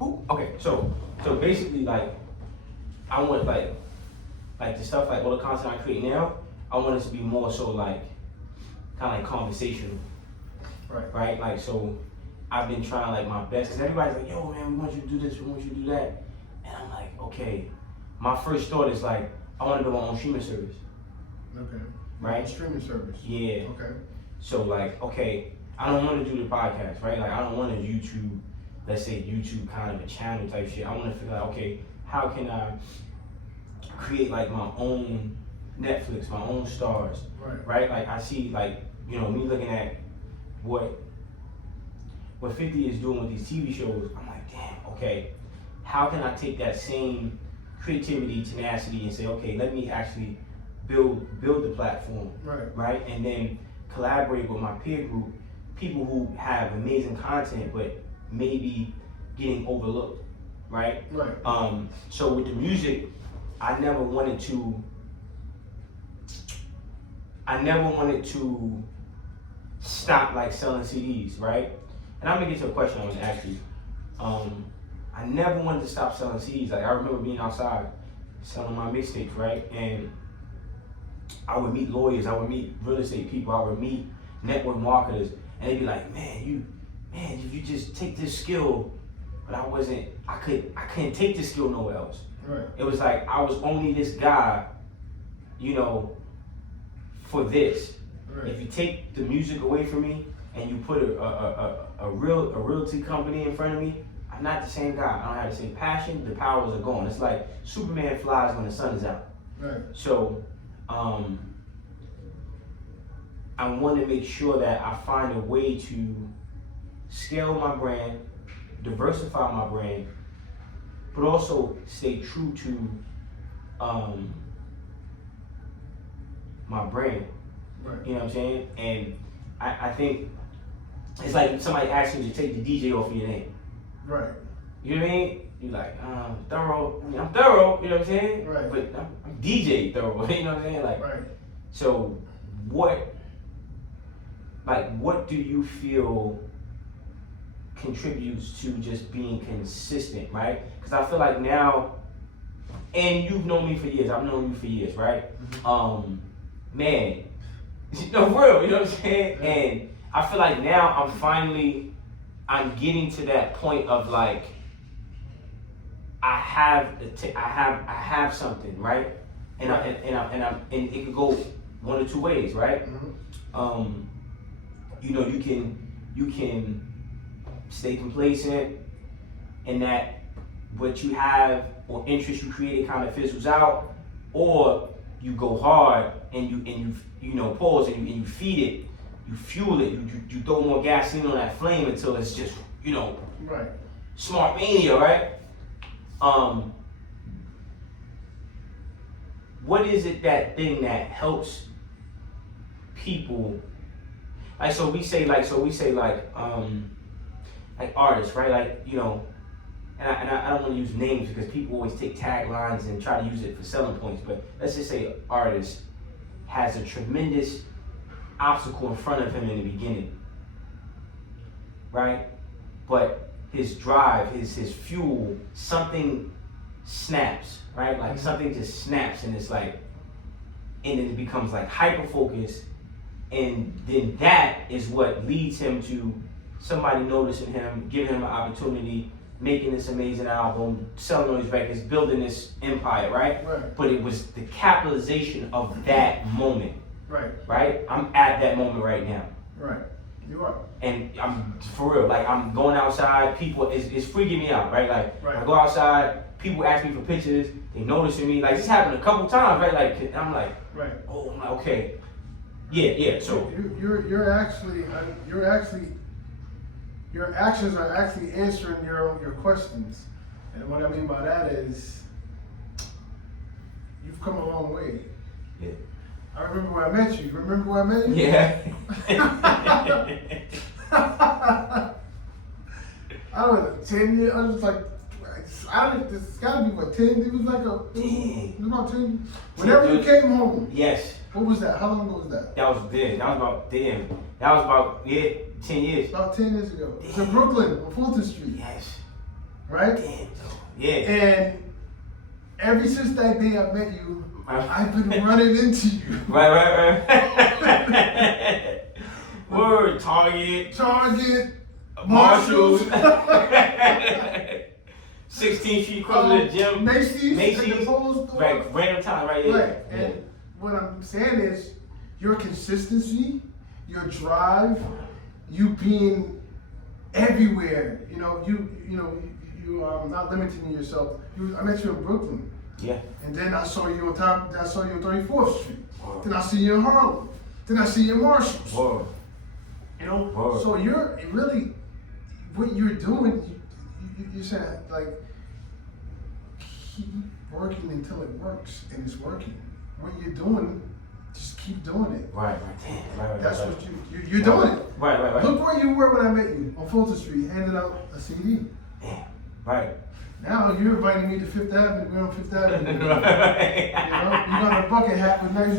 Ooh, okay, so basically, like, I want like the stuff, like all the content I create now, I want it to be more so like kind of like conversational, Right. right? Like, so I've been trying like my best, because everybody's like, yo man, we want you to do this, we want you to do that, and I'm like, okay. My first thought is like, I want to do my own streaming service. Okay. Right? Streaming service. Yeah. Okay. So like, okay, I don't want to do the podcast, right? Like, I don't want to YouTube, let's say YouTube kind of a channel type shit. I want to figure out, okay, how can I create like my own Netflix, my own stars, right? Like, I see like, you know, me looking at what 50 is doing with these TV shows. I'm like, damn, okay, how can I take that same creativity, tenacity, and say, okay, let me actually build the platform, right? And then collaborate with my peer group, people who have amazing content, but maybe getting overlooked, right? So with the music, I never wanted to stop like selling CDs, right? And I'm gonna get to a question I was actually. I never wanted to stop selling CDs. Like, I remember being outside selling my mixtapes, right? And I would meet lawyers, I would meet real estate people, I would meet network marketers, and they'd be like, man, you just take this skill, but I couldn't take this skill nowhere else. It was like I was only this guy, you know, for this. If you take the music away from me and you put a realty company in front of me, I'm not the same guy. I don't have the same passion. The powers are gone. It's like Superman flies when the sun is out. So I want to make sure that I find a way to scale my brand, diversify my brand, but also stay true to my brand. You know what I'm saying? And I think it's like somebody asking you to take the DJ off of your name. You know what I mean? You're like, THORO. I mean, I'm THORO, you know what I'm saying? But I'm DJ THORO, you know what I'm saying? Like, so what do you feel contributes to just being consistent, right? Because I feel like now, and you've known me for years, I've known you for years, right? Man, no, for real, you know what I'm saying? And I feel like now I'm getting to that point of like, I have something, right? And and it could go one or two ways, right? You know, you can stay complacent, and that what you have or interest you created kind of fizzles out, or you go hard and you know, pause and you feed it, you fuel it, you throw more gasoline on that flame until it's just, you know, smart mania, right? What is it, that thing that helps people? Like, so we say like artists, right? Like, you know, and I don't want to use names because people always take taglines and try to use it for selling points, but let's just say artist has a tremendous obstacle in front of him in the beginning, right? But his drive, his fuel, something snaps, right? Like something just snaps, and it's like, and then it becomes like hyper focused, and then that is what leads him to somebody noticing him, giving him an opportunity, making this amazing album, selling all these records, building this empire, right? But it was the capitalization of that moment, right? I'm at that moment right now. You are. And I'm, for real, like, I'm going outside, people, it's freaking me out, right? Like, I go outside, people ask me for pictures, they noticing me, like, this happened a couple times, right? Like, I'm like, oh, I'm like, okay. Yeah, so. You're actually, your actions are actually answering your questions. And what I mean by that is, you've come a long way. Yeah. I remember when I met you. Remember when I met you? Yeah. I was 10 years, I was like, it's gotta be what, 10? It was like it was about 10. Whenever you came home. Yes. What was that? How long ago was that? That was 10 years. About 10 years ago. It's in Brooklyn, on Fulton Street. Yes. right? Damn. Yeah. And ever since that day I met you, I've been running into you. Right. Word, Target, Marshalls. 16th Street, close to the gym. Macy's. Right, random time, right? Yeah. Right. And what I'm saying is, your consistency, your drive, you being everywhere. You not limiting yourself. I met you in Brooklyn. Yeah. And then I saw you on 34th Street. Then I see you in Harlem. Then I see you in Marshalls. Whoa. Whoa. So you're really, what you're doing, you said, like, keep working until it works, and it's working. What you're doing, just keep doing it. Right. That's what you're doing it. Right. Look where you were when I met you on Fulton Street, handing out a CD. Damn. Right. Now you're inviting me to Fifth Avenue. We're on Fifth Avenue. Right. You got a bucket hat with nice.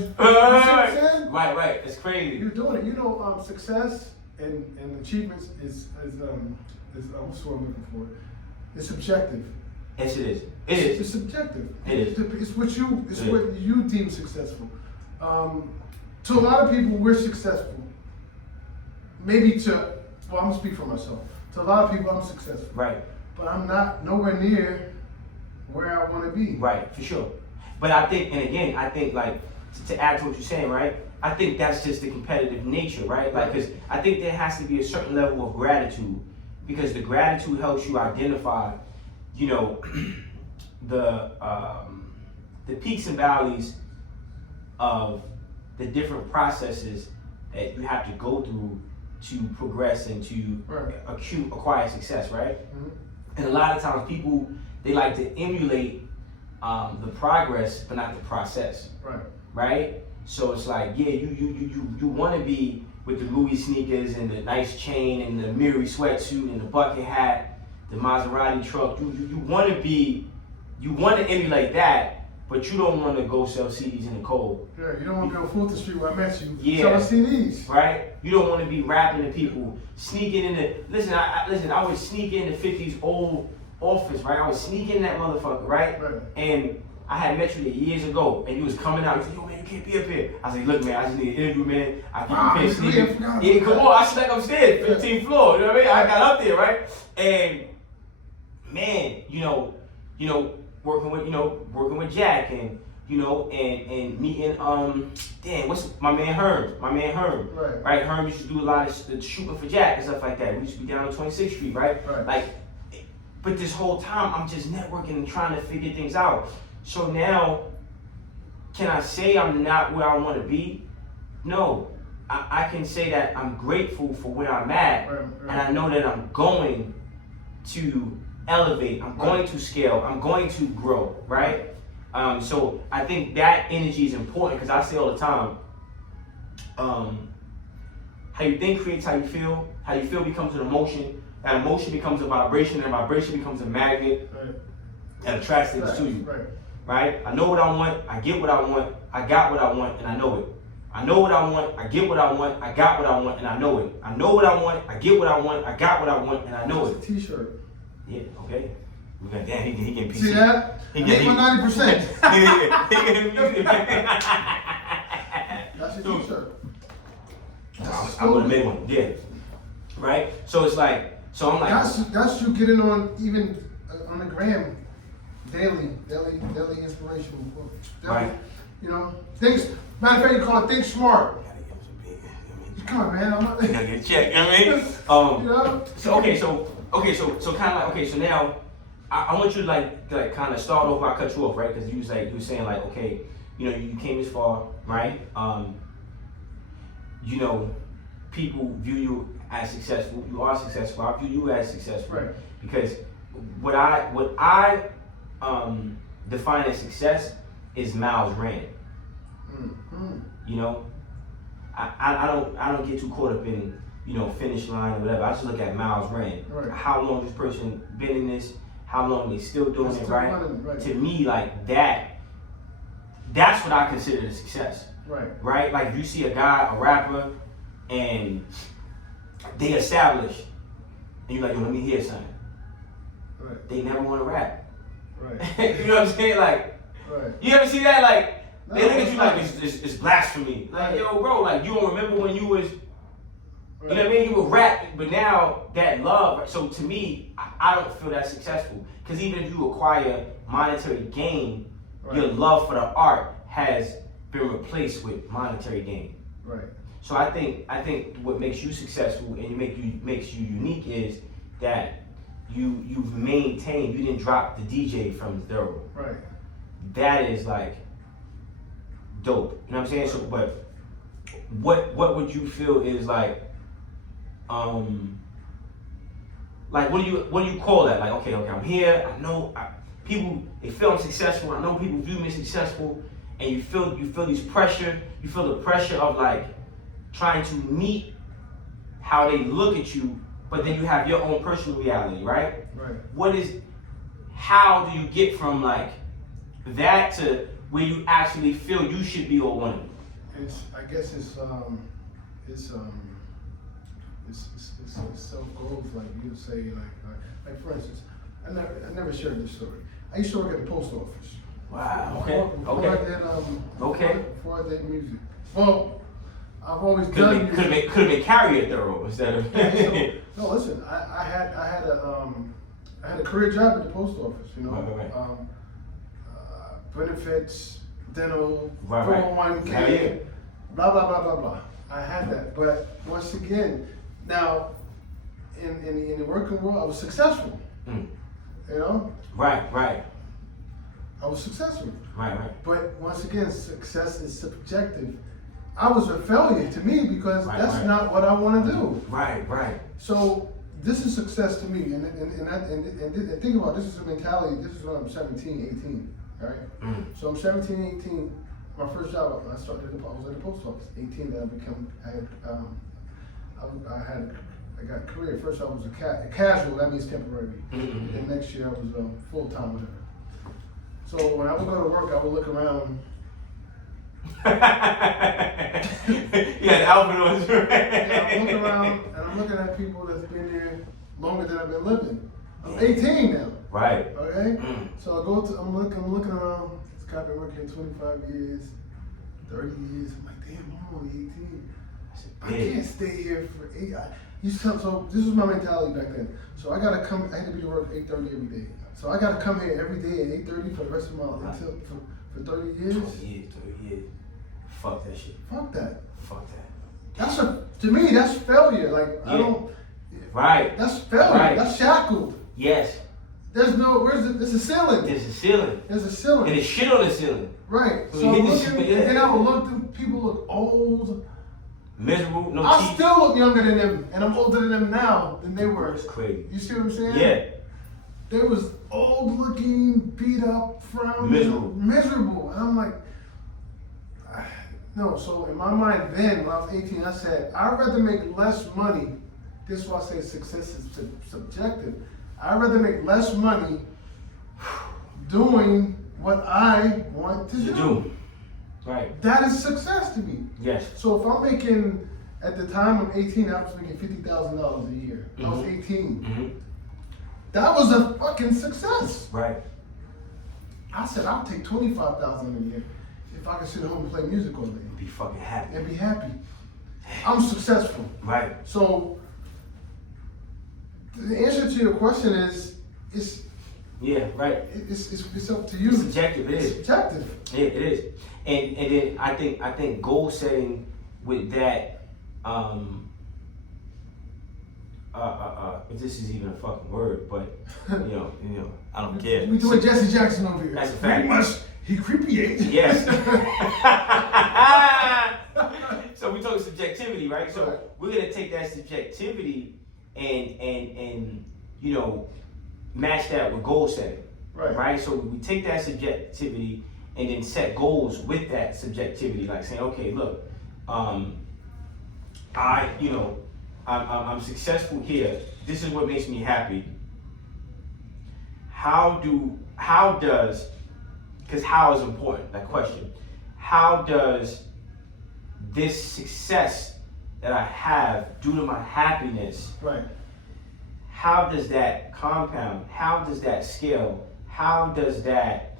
Right. It's crazy. You're doing it. Success and achievements is what's the word I'm looking for? It's subjective. Yes, it is. It's subjective. It's what you deem successful. To a lot of people, we're successful. I'm gonna speak for myself. To a lot of people, I'm successful. Right. But I'm not nowhere near where I want to be. Right, for sure. But I think, like, to add to what you're saying, right? I think that's just the competitive nature, right? Like, because I think there has to be a certain level of gratitude, because the gratitude helps you identify, the peaks and valleys of the different processes that you have to go through to progress and to acquire success, right? Mm-hmm. And a lot of times people, they like to emulate the progress, but not the process. Right? So it's like, yeah, you want to be with the Louis sneakers and the nice chain and the Miri sweatsuit and the bucket hat, the Maserati truck. You want to emulate that, but you don't want to go sell CDs in the cold. Yeah, you don't want to go Fulton Street where I met you. Yeah. Selling CDs. Right? You don't want to be rapping to people, sneaking in the. Listen, I would sneak in the 50s old office, right? I would sneak in that motherfucker, right? And I had met you there years ago, and you was coming out. You said, "Yo, man, you can't be up here." I said, "Look, man, I just need an interview, man. I can't sneakers." Yeah, come on, I slept upstairs, 15th floor. You know what I mean? I got up there, right? And man, working with Jack and and meeting what's my man Herm. Right? Herm used to do a lot of the shooting for Jack and stuff like that. We used to be down on 26th Street, right? Like, but this whole time I'm just networking and trying to figure things out. So now, can I say I'm not where I want to be? No. I can say that I'm grateful for where I'm at, and I know that I'm going to elevate, I'm going to scale, I'm going to grow, right? So I think that energy is important, because I say all the time, how you think creates how you feel becomes an emotion, that emotion becomes a vibration, and vibration becomes a magnet that attracts things to you, right? I know what I want, I get what I want, I got what I want, and I know it. I know what I want, I get what I want, I got what I want, and I know it. I know what I want, I get what I want, I got what I want, and I know it. It's a t-shirt. Yeah, okay. Damn, he getting PC. See that? He getting 90%. That's a t-shirt. I would have made one, yeah. Right? So it's like, I'm like. That's you getting on, even on the gram, daily inspirational book. Right. Things, matter of fact, you call it Think Smart. Come on, man, I'm not. You gotta get checked, you know what I mean? So kind of like, so now, I want you to like kind of start off. I cut you off, right? Because you were saying like, okay, you came this far, right? People view you as successful. You are successful. I view you as successful, right? Because what I define as success is miles ran. Mm-hmm. I don't get too caught up in finish line or whatever. I just look at miles ran. Right. How long this person been in this? How long they still doing it, right? Right? To me, like that's what I consider a success. Right? Like if you see a guy, a rapper, and they established, and you're like, yo, let me hear something. Right. they never want to rap. Right. You know what I'm saying? Like, Right. you ever see that? Like, they No, look at you like right. it's blasphemy. Like, Right. yo, bro, like, you don't remember when you was, Right. you know what I mean? You would rap, but now that love, so to me, I don't feel that successful. Because even if you acquire monetary gain, Right. your love for the art has been replaced with monetary gain. Right. So I think what makes you successful and makes you unique is that you've maintained, you didn't drop the DJ from THORO. Right. That is like dope. You know what I'm saying? So but what would you feel is like what do you call that? Like, okay, I'm here, I know people, they feel I'm successful, I know people view me successful, and you feel these pressure, you feel the pressure of like trying to meet how they look at you, but then you have your own personal reality, right? Right. How do you get from like that to where you actually feel you should be or want to be? I guess it's self growth, like you say, like for instance, I never shared this story. I used to work at the post office. Wow. Before I did music. Well, I've always Could done have been carrier THORO instead of. No, listen. I had a career job at the post office. You know, Right. Benefits, dental, Right. 401k, blah blah blah blah blah. I had that, but once again, now in the working world, I was successful. Mm. You know. Right. I was successful. Right. But once again, success is subjective. I was a failure to me because that's not what I want to do. Right. So this is success to me, and think about it, this is a mentality. This is when I'm 17, 18, right? Mm. So I'm 17, 18. My first job, I was at the post office. 18, then I got a career. First I was a casual. That means temporary. And then next year I was full time, whatever. So when I would go to work, I would look around. Yeah, the outfit on. Yeah, I'm looking around and I'm looking at people that's been there longer than I've been living. I'm 18 now. Right. Okay? So I'm looking around. This guy been working here 25 years, 30 years. I'm like, damn, I'm only 18. I can't stay here for 8. So this was my mentality back then. So I had to be to work 8:30 every day. So I gotta come here every day at 8:30 for the rest of my life for 30 years. 30 years. Fuck that shit. Fuck that. Fuck that. To me, that's failure. Like, Yeah. I don't. Right. That's failure. Right. That's shackled. Yes. There's a ceiling. There's a ceiling. There's a ceiling. And there's shit on the ceiling. Right. So So I'm you looking, hit this- and then I would look, people look old. Miserable, no I teeth. still look younger than them, and I'm older than them now than they were. It's crazy. You see what I'm saying? Yeah. They was old looking, beat up, frowning, miserable. And I'm like, no. So in my mind then, when I was 18, I said, I'd rather make less money. This is why I say success is subjective. I'd rather make less money doing what I want to do. Right. That is success to me. Yes. So if I'm making, at the time of 18, I was making $50,000 a year. I was 18. Mm-hmm. That was a fucking success. Right. I said, I'll take $25,000 a year if I can sit home and play music all day. Be fucking happy. And be happy. I'm successful. Right. So the answer to your question is, Yeah, right. it's up to you. It's subjective, it is. It's subjective. Yeah, it is. And then I think goal setting with that, if this is even a fucking word, but you know, I don't care. We doing Jesse Jackson over here. That's a fact. He creepy. Yes. So we talk subjectivity, right? So Right. we're gonna take that subjectivity and you know, match that with goal setting. Right. Right? So we take that subjectivity and then set goals with that subjectivity, like saying, okay, look, I'm successful here. This is what makes me happy. Because how is important, that question. How does this success that I have due to my happiness, Right. how does that compound? How does that scale? How does that,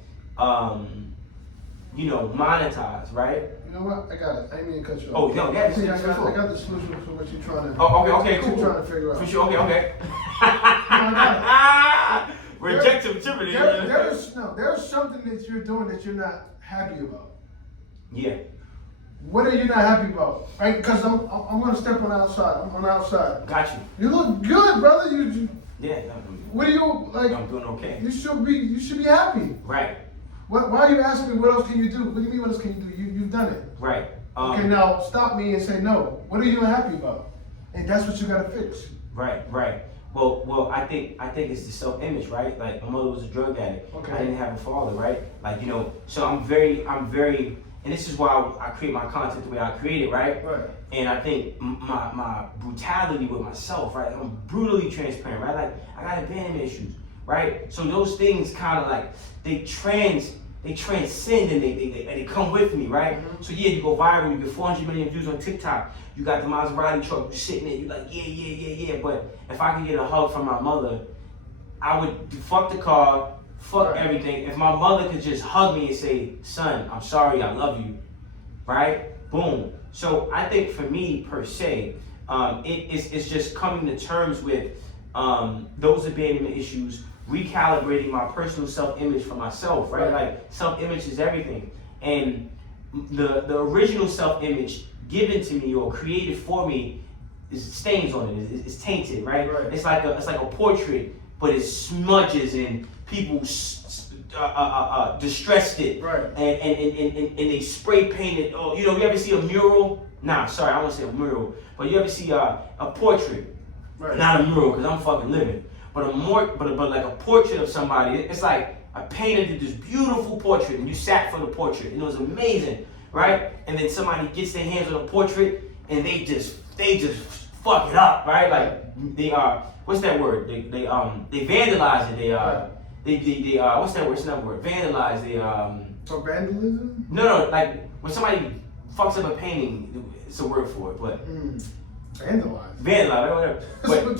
monetize, right? You know what? I got it. I didn't mean to cut you off. Oh, no, that's I got the solution for what you're trying to. Oh, okay, cool. Trying to figure out. For sure, okay. Rejectivity. There's something that you're doing that you're not happy about. Yeah. What are you not happy about? Right? Because I'm gonna step on the outside. I'm on the outside. Got you. You look good, brother. Yeah. What do you like? I'm doing okay. You should be happy. Right. Why are you asking me what else can you do? What do you mean what else can you do? You've done it. Right. Okay, now stop me and say no. What are you happy about? And that's what you gotta fix. Right. Well, I think it's the self-image, right? Like, my mother was a drug addict. Okay. I didn't have a father, right? Like, so I'm very, and this is why I create my content the way I create it, right? Right. And I think my brutality with myself, right? I'm brutally transparent, right? Like, I got abandonment issues, right? So those things kind of like, they transcend and they come with me, right? Mm-hmm. So yeah, you go viral, you get 400 million views on TikTok, you got the Maserati truck, you sitting there, you like, yeah. But if I could get a hug from my mother, I would fuck the car, fuck Right. everything. If my mother could just hug me and say, son, I'm sorry, I love you, right? Boom. So I think for me, per se, it's just coming to terms with those abandonment issues, recalibrating my personal self-image for myself, right? Like, self-image is everything. And the original self-image given to me or created for me is stains on it. It's tainted, right? It's like a portrait, but it smudges and people distressed it, Right. and they spray painted. Oh, you ever see a mural? Nah, sorry, I won't say a mural, but you ever see a portrait? Right. Not a mural, because I'm fucking living. But like a portrait of somebody. It's like a painter did this beautiful portrait, and you sat for the portrait, and it was amazing, right? And then somebody gets their hands on the portrait, and they just fuck it up, right? Like, they what's that word? They vandalize it. They what's that word? It's not a word. Vandalize. For vandalism? No, like when somebody fucks up a painting, it's a word for it, but. Vandalize, whatever. But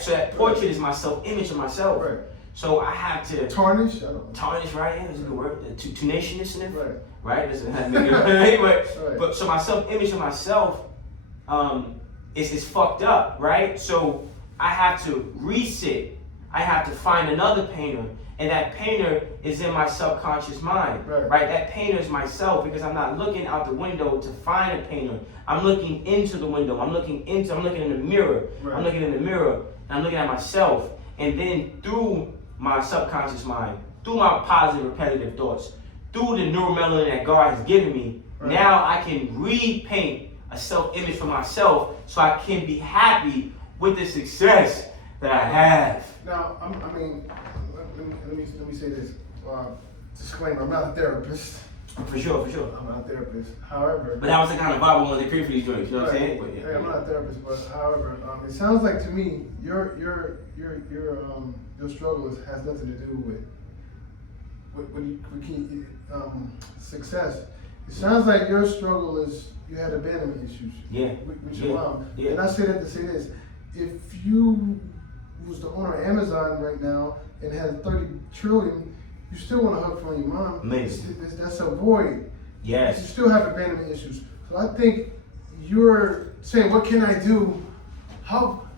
so that portrait is my self-image of myself. Right. So I have to tarnish, right? Yeah, that's a good word. Tenacious in it. Right. But so my self-image of myself is fucked up, right? So I have to reset. I have to find another painter, and that painter is in my subconscious mind, right? That painter is myself, because I'm not looking out the window to find a painter. I'm looking into the window. I'm looking in the mirror. Right. I'm looking in the mirror, and I'm looking at myself. And then through my subconscious mind, through my positive repetitive thoughts, through the neuromelanin that God has given me, now I can repaint a self-image for myself, so I can be happy with the success that I have. Now, let me say this. Disclaimer: I'm not a therapist. For sure. I'm not a therapist. However, but that was the kind of vibe I wanted to create for these joints. You know what I'm saying? But I'm not a therapist, but however, it sounds like to me your struggle has nothing to do with success. It sounds like your struggle is you had abandonment issues. With your mom. Yeah. And I say that to say this: if you was the owner of Amazon right now and had 30 trillion, you still want to hug from your mom. Amazing. That's a void. Yes. You still have abandonment issues. So I think you're saying, what can I do?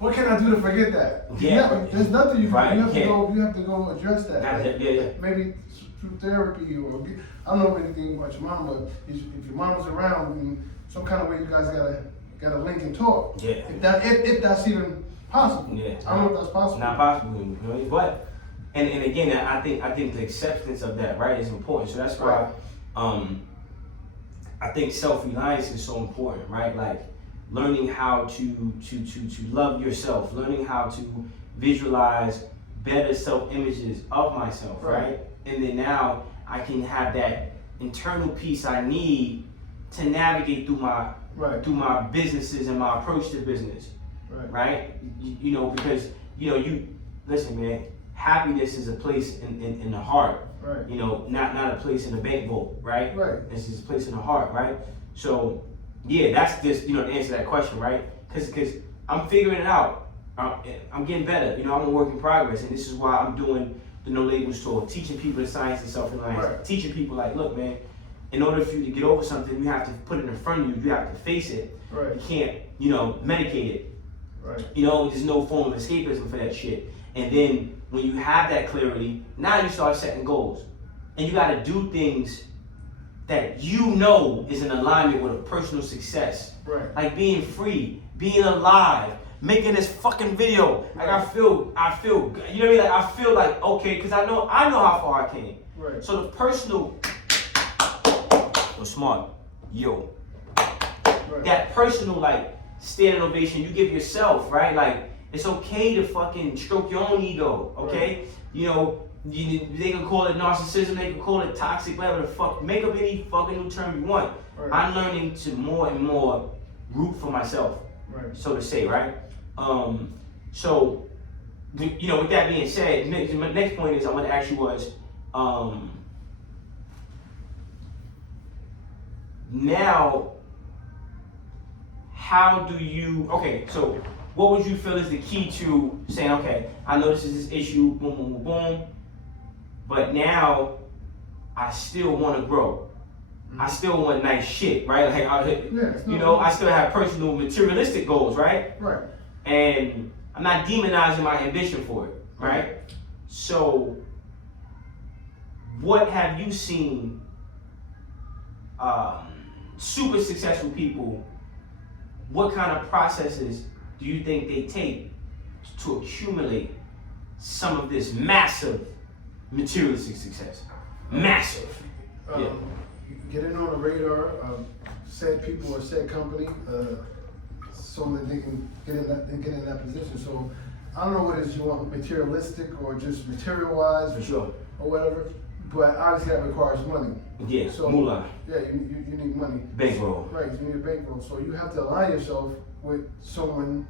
What can I do to forget that? There's nothing you can do. You have to go address that. Maybe through therapy, or I don't know anything about your mom, but if your mom was around, in some kind of way you guys gotta link and talk. Yeah. If that's even possible. Yeah. I don't know if that's possible. Not possible, but and again, I think the acceptance of that, right, is important. So that's why I think self-reliance is so important, right? Like, learning how to love yourself, learning how to visualize better self-images of myself, right? And then now I can have that internal peace I need to navigate through my businesses and my approach to business, right? Because you listen, man. Happiness is a place in the heart, right? Not a place in the bank vault, right? This is a place in the heart, right? So, yeah, that's just to answer that question, right? Because I'm figuring it out. I'm getting better. You know, I'm a work in progress, and this is why I'm doing the No Labels tour, teaching people the science of self-reliance, Right. teaching people like, look, man, in order for you to get over something, you have to put it in front of you. You have to face it. Right. You can't, you know, medicate it. Right. You know, there's no form of escapism for that shit. And then when you have that clarity, now you start setting goals, and you got to do things that you know is in alignment with a personal success. Right. Like being free, being alive, making this fucking video. Like I feel, you know what I mean? Like I feel like, okay, because I know how far I came. Right. So the personal, smart, yo. Right. That personal, like, standing ovation you give yourself, right? Like, it's okay to fucking stroke your own ego, okay? Right. You know, they can call it narcissism, they can call it toxic, whatever the fuck. Make up any fucking new term you want. Right. I'm learning to more and more root for myself, Right. so to say, right? So, you know, with that being said, my next point is I want to ask you was, now, how do you, okay, so what would you feel is the key to saying, okay, I know this is this issue, boom, boom, boom, boom, but now I still want to grow. I still want nice shit, right? Like, you know, I still have personal materialistic goals, right? Right. And I'm not demonizing my ambition for it, right? So, what have you seen super successful people, what kind of processes do you think they take to accumulate some of this massive materialistic success? Massive. Yeah. Get in on the radar of said people or said company, so that they can get in that position. So I don't know what it is you want, materialistic or just material-wise, For sure. or whatever. But obviously that requires money. Yeah. So Moolah. yeah, you need money. Bankroll. Right, you need a bankroll. So you have to align yourself with someone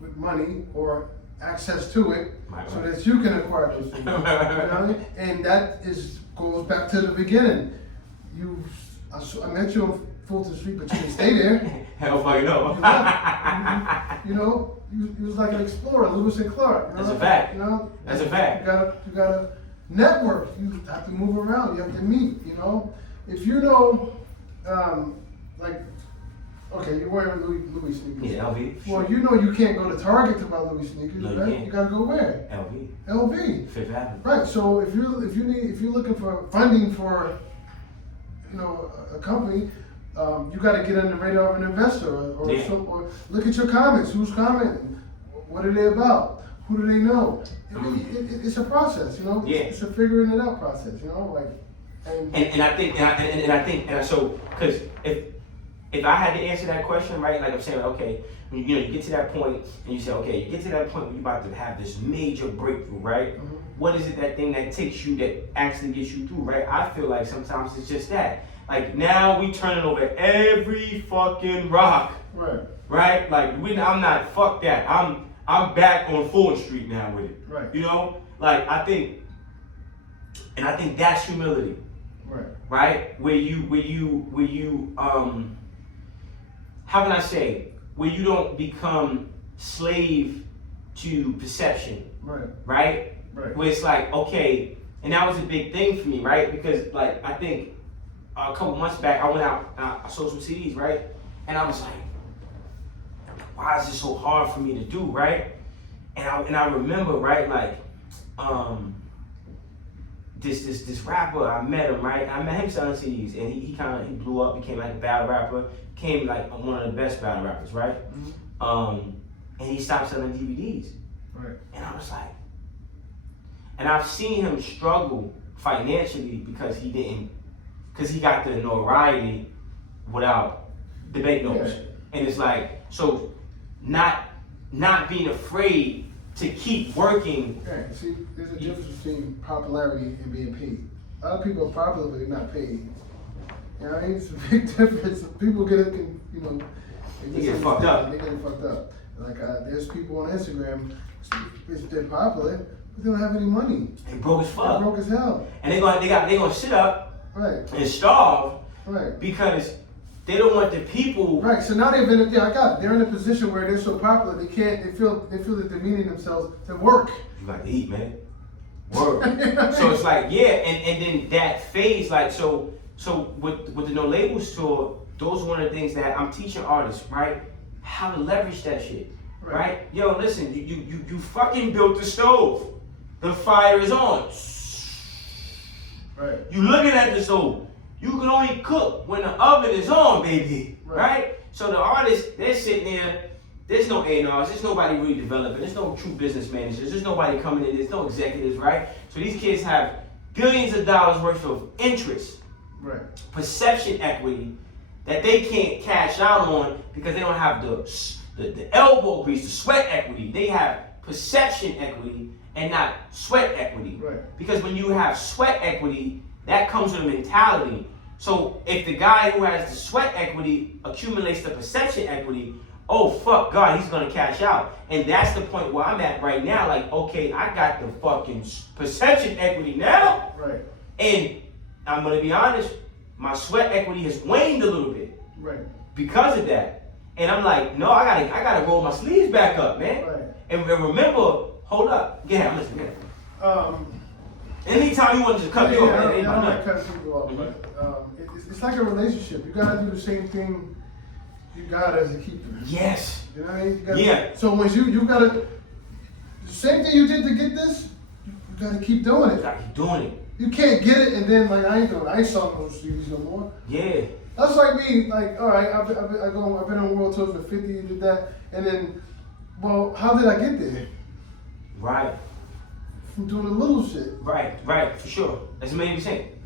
with money or access to it, so that you can acquire those things. You know what I mean? And that goes back to the beginning. I met you on Fulton Street, but you didn't stay there. Hell fucking no. You know, you was like an explorer, Lewis and Clark. You know? That's a fact. You know, That's a fact. You gotta network. You have to move around. You have to meet. You know, if you know, like, okay, you're wearing Louis sneakers. Yeah, LV. Well, you know you can't go to Target to buy Louis sneakers, No, you right? can't. You gotta go where? LV. LV. Fifth Avenue. Right. So if you're looking for funding for, you know, a company, you got to get on the radar of an investor, or look at your comments. Who's commenting? What are they about? Who do they know? It's a process, you know. Yeah. It's a figuring it out process, you know. Like, and I think so, because if I had to answer that question, right, like I'm saying, okay, you know, you get to that point and you say, okay, you get to that point where you're about to have this major breakthrough, right? Mm-hmm. What is it, that thing that takes you, that actually gets you through, right? I feel like sometimes it's just that. Like now we turning over every fucking rock, right? Right? Like I'm not, fuck that. I'm back on Fulton Street now with it. Right. You know, like I think that's humility. Right. Right? Where you how can I say, where you don't become slave to perception. Right. Right? Right. Where it's like, okay, and that was a big thing for me, right? Because like I think a couple months back I went out, I sold some CDs, right? And I was like, why is this so hard for me to do, right? And I remember, right, like, this rapper, I met him, right? I met him selling CDs, and he blew up, became like a battle rapper, became like one of the best battle rappers, right? Mm-hmm. And he stopped selling DVDs. Right. And I was like, and I've seen him struggle financially because he got the notoriety without the bank notes. Yeah. And it's like, so not being afraid to keep working. Okay, see, there's a difference between popularity and being paid. A lot of people are popular, but they're not paid. You know what I mean? It's a big difference. People get it, you know, they get fucked up. They get fucked up. Like, there's people on Instagram, they're popular, but they don't have any money. They broke as fuck. They're broke as hell. And they gonna sit up, right, and starve, right, because They don't want the people. Right. So now they've been. Yeah, I got it. They're in a position where they're so popular they can't. They feel that they're meaning themselves to work. You got to eat, man. Work. So it's like, yeah, and then that phase, like, so with the No Labels tour, those are one of the things that I'm teaching artists, right? How to leverage that shit, right? Yo, listen, you fucking built the stove. The fire is on. Right. You looking at the stove. You can only cook when the oven is on, baby, right? So the artists, they're sitting there. There's no A&Rs, there's nobody really developing, there's no true business managers, there's nobody coming in, there's no executives, right? So these kids have billions of dollars worth of interest, perception equity that they can't cash out on because they don't have the elbow grease, the sweat equity. They have perception equity and not sweat equity. Because when you have sweat equity, that comes with a mentality. So if the guy who has the sweat equity accumulates the perception equity, oh, fuck God, he's gonna cash out. And that's the point where I'm at right now. Like, okay, I got the fucking perception equity now. And I'm gonna be honest, my sweat equity has waned a little bit. Because of that. And I'm like, no, I gotta roll my sleeves back up, man. And remember, hold up. Yeah, I'm listening. Anytime you want to cut me off, man. I don't like cutting people off, but it's like a relationship. You gotta do the same thing. You got it as a keeper. Yes. You know what I mean? Yeah. So when you gotta, the same thing you did to get this, you gotta keep doing it. You gotta keep doing it. You can't get it and then like I ain't selling those CDs no more. Yeah. That's like me. Like, all right, I've been on world tours for 50 and did that, and then, well, how did I get there? Right. From doing the little shit. Right, for sure. That's what made me saying.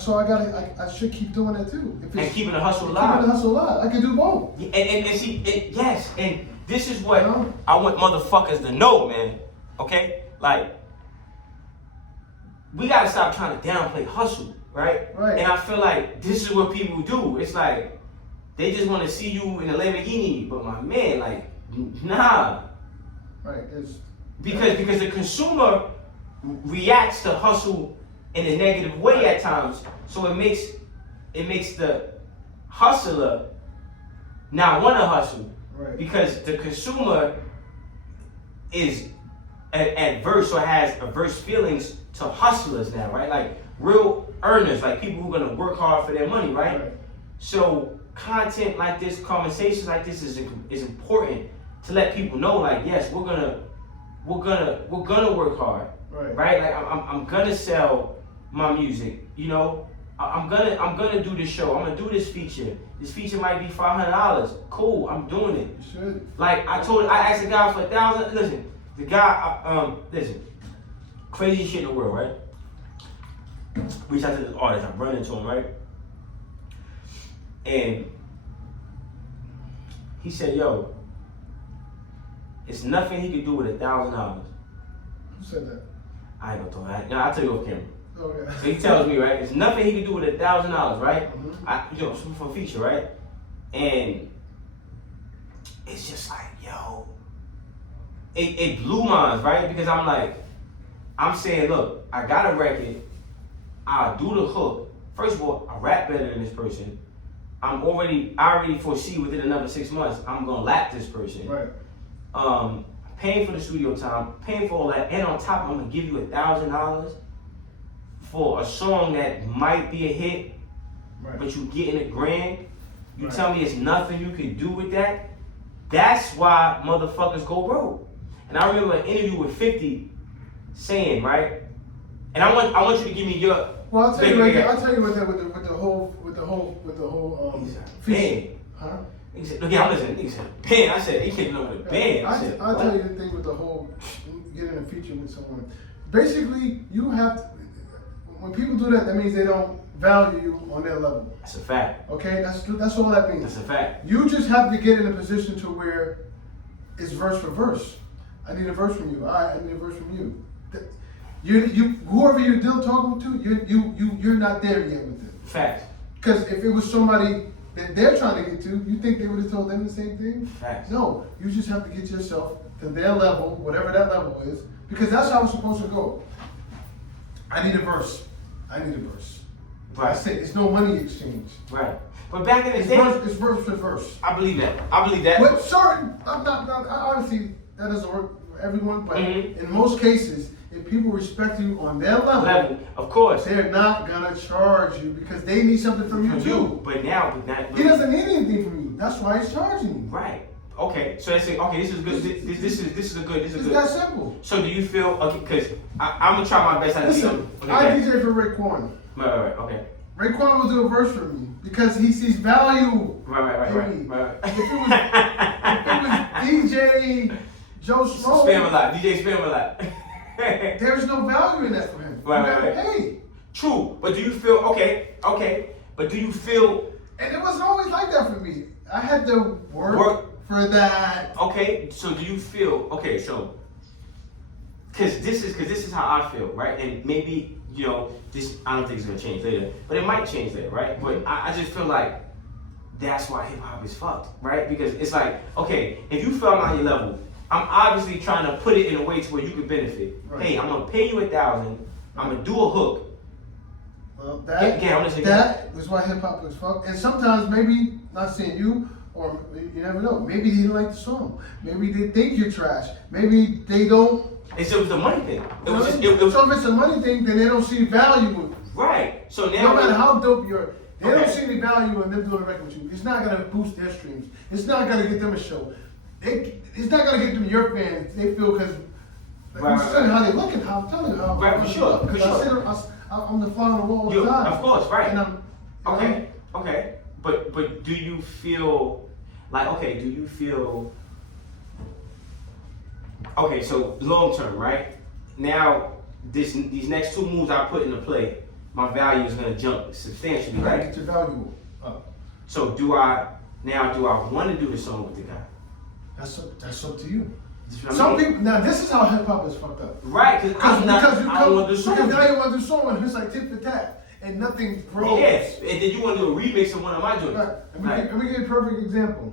So I should keep doing that too. And keeping the hustle alive. Keeping the hustle alive. I can do both. And see, yes, and this is what I want motherfuckers to know, man. Okay? Like, we gotta stop trying to downplay hustle, right? And I feel like this is what people do. It's like, they just want to see you in a Lamborghini, but my man, like, nah. Because the consumer reacts to hustle in a negative way at times, so it makes the hustler not want to hustle, because the consumer is adverse or has adverse feelings to hustlers now, right? Like real earners, like people who are gonna work hard for their money, right? So content like this, conversations like this is important to let people know, like, yes, we're gonna work hard, right? Like I'm gonna sell my music, you know. I'm gonna do this show. I'm gonna do this feature. This feature might be $500. Cool, I'm doing it. You should. Like I asked the guy for $1,000. Listen, the guy, crazy shit in the world, right? Reach out to this artist. I'm running to him, right? And he said, "Yo, it's nothing he could do with $1,000." Who said that? I ain't gonna talk that. No, I'll tell you off camera. Okay. So he tells me, right? It's nothing he can do with $1,000, right? For a feature, right? And it's just like, yo, it blew mine, right? Because I'm saying, look, I got a record. I'll do the hook. First of all, I rap better than this person. I already foresee within another 6 months, I'm gonna lap this person. Paying for the studio time, paying for all that, and on top, I'm gonna give you $1,000 for a song that might be a hit, but you getting $1,000. You tell me it's nothing you can do with that. That's why motherfuckers go rogue. And I remember an interview with 50 saying, right? And I want you to give me your. Well, I'll tell you right there. I'll tell you right there with the whole feature. Huh? He said, look, I'm listening. He said, band. I said, he came up with a band. I'll tell you the thing with the whole getting a feature with someone. Basically, you have to, when people do that, that means they don't value you on their level. That's a fact. Okay, that's all that means. That's a fact. You just have to get in a position to where it's verse for verse. I need a verse from you. All right, I need a verse from you. Whoever you're talking to, you're not there yet with it. Facts. Because if it was somebody that they're trying to get to, you think they would have told them the same thing? Facts. No, you just have to get yourself to their level, whatever that level is, because that's how it's supposed to go. I need a verse. Right. That's it. It's no money exchange. Right. But back in the It's day, verse to verse. I believe that. I believe that. With certain, obviously that doesn't work for everyone, but in most cases, if people respect you on their level, of course, they're not gonna charge you because they need something from you too. But now, he doesn't need anything from you. That's why he's charging you. Right. Okay. So they say, okay, this is good. This is a good. It's that simple. So do you feel okay? Because I'm gonna try my best. Listen, I DJ for Raekwon. Right. Okay. Raekwon will do a verse for me because he sees value. Right. If it was DJ Joe Schmo, DJ spam a lot. There's no value in that for him. Right. Hey. True, but do you feel okay? But do you feel? And it wasn't always like that for me. I had to work for that. Okay, so do you feel okay? So, because this is how I feel, right? And maybe this I don't think it's gonna change later, but it might change later, right? But I just feel like that's why hip hop is fucked, right? Because it's like, okay, if you feel I'm on your level, I'm obviously trying to put it in a way to where you can benefit. Right. Hey, I'm gonna pay you $1,000. I'm gonna do a hook. Well, that is why hip hop is fucked. And sometimes maybe not saying you, or you never know. Maybe they didn't like the song. Maybe they think you're trash. Maybe they don't. It was the money thing. So if it's a money thing, then they don't see value in it. Right. So now, no matter how dope you are, they don't see any value in them doing a record with you. It's not gonna boost their streams. It's not gonna get them a show. It's not gonna get them your fans. They feel because how they look at how I'm telling you how. Right, for sure. Because I'm the fly on the wall all the time. Of course, right. And okay. But do you feel like okay, so long term, right? Now these next 2 moves I put into play, my value is gonna jump substantially, right? Get your value up. So do I want to do the song with the guy? That's up to you. Some people now this is how hip hop is fucked up. Right, because I want to do song. Because now you want to do song and it's like tit for tat and nothing grows. Yes, and then you want to do a remix of one of my joints. Right. Let me give you a perfect example.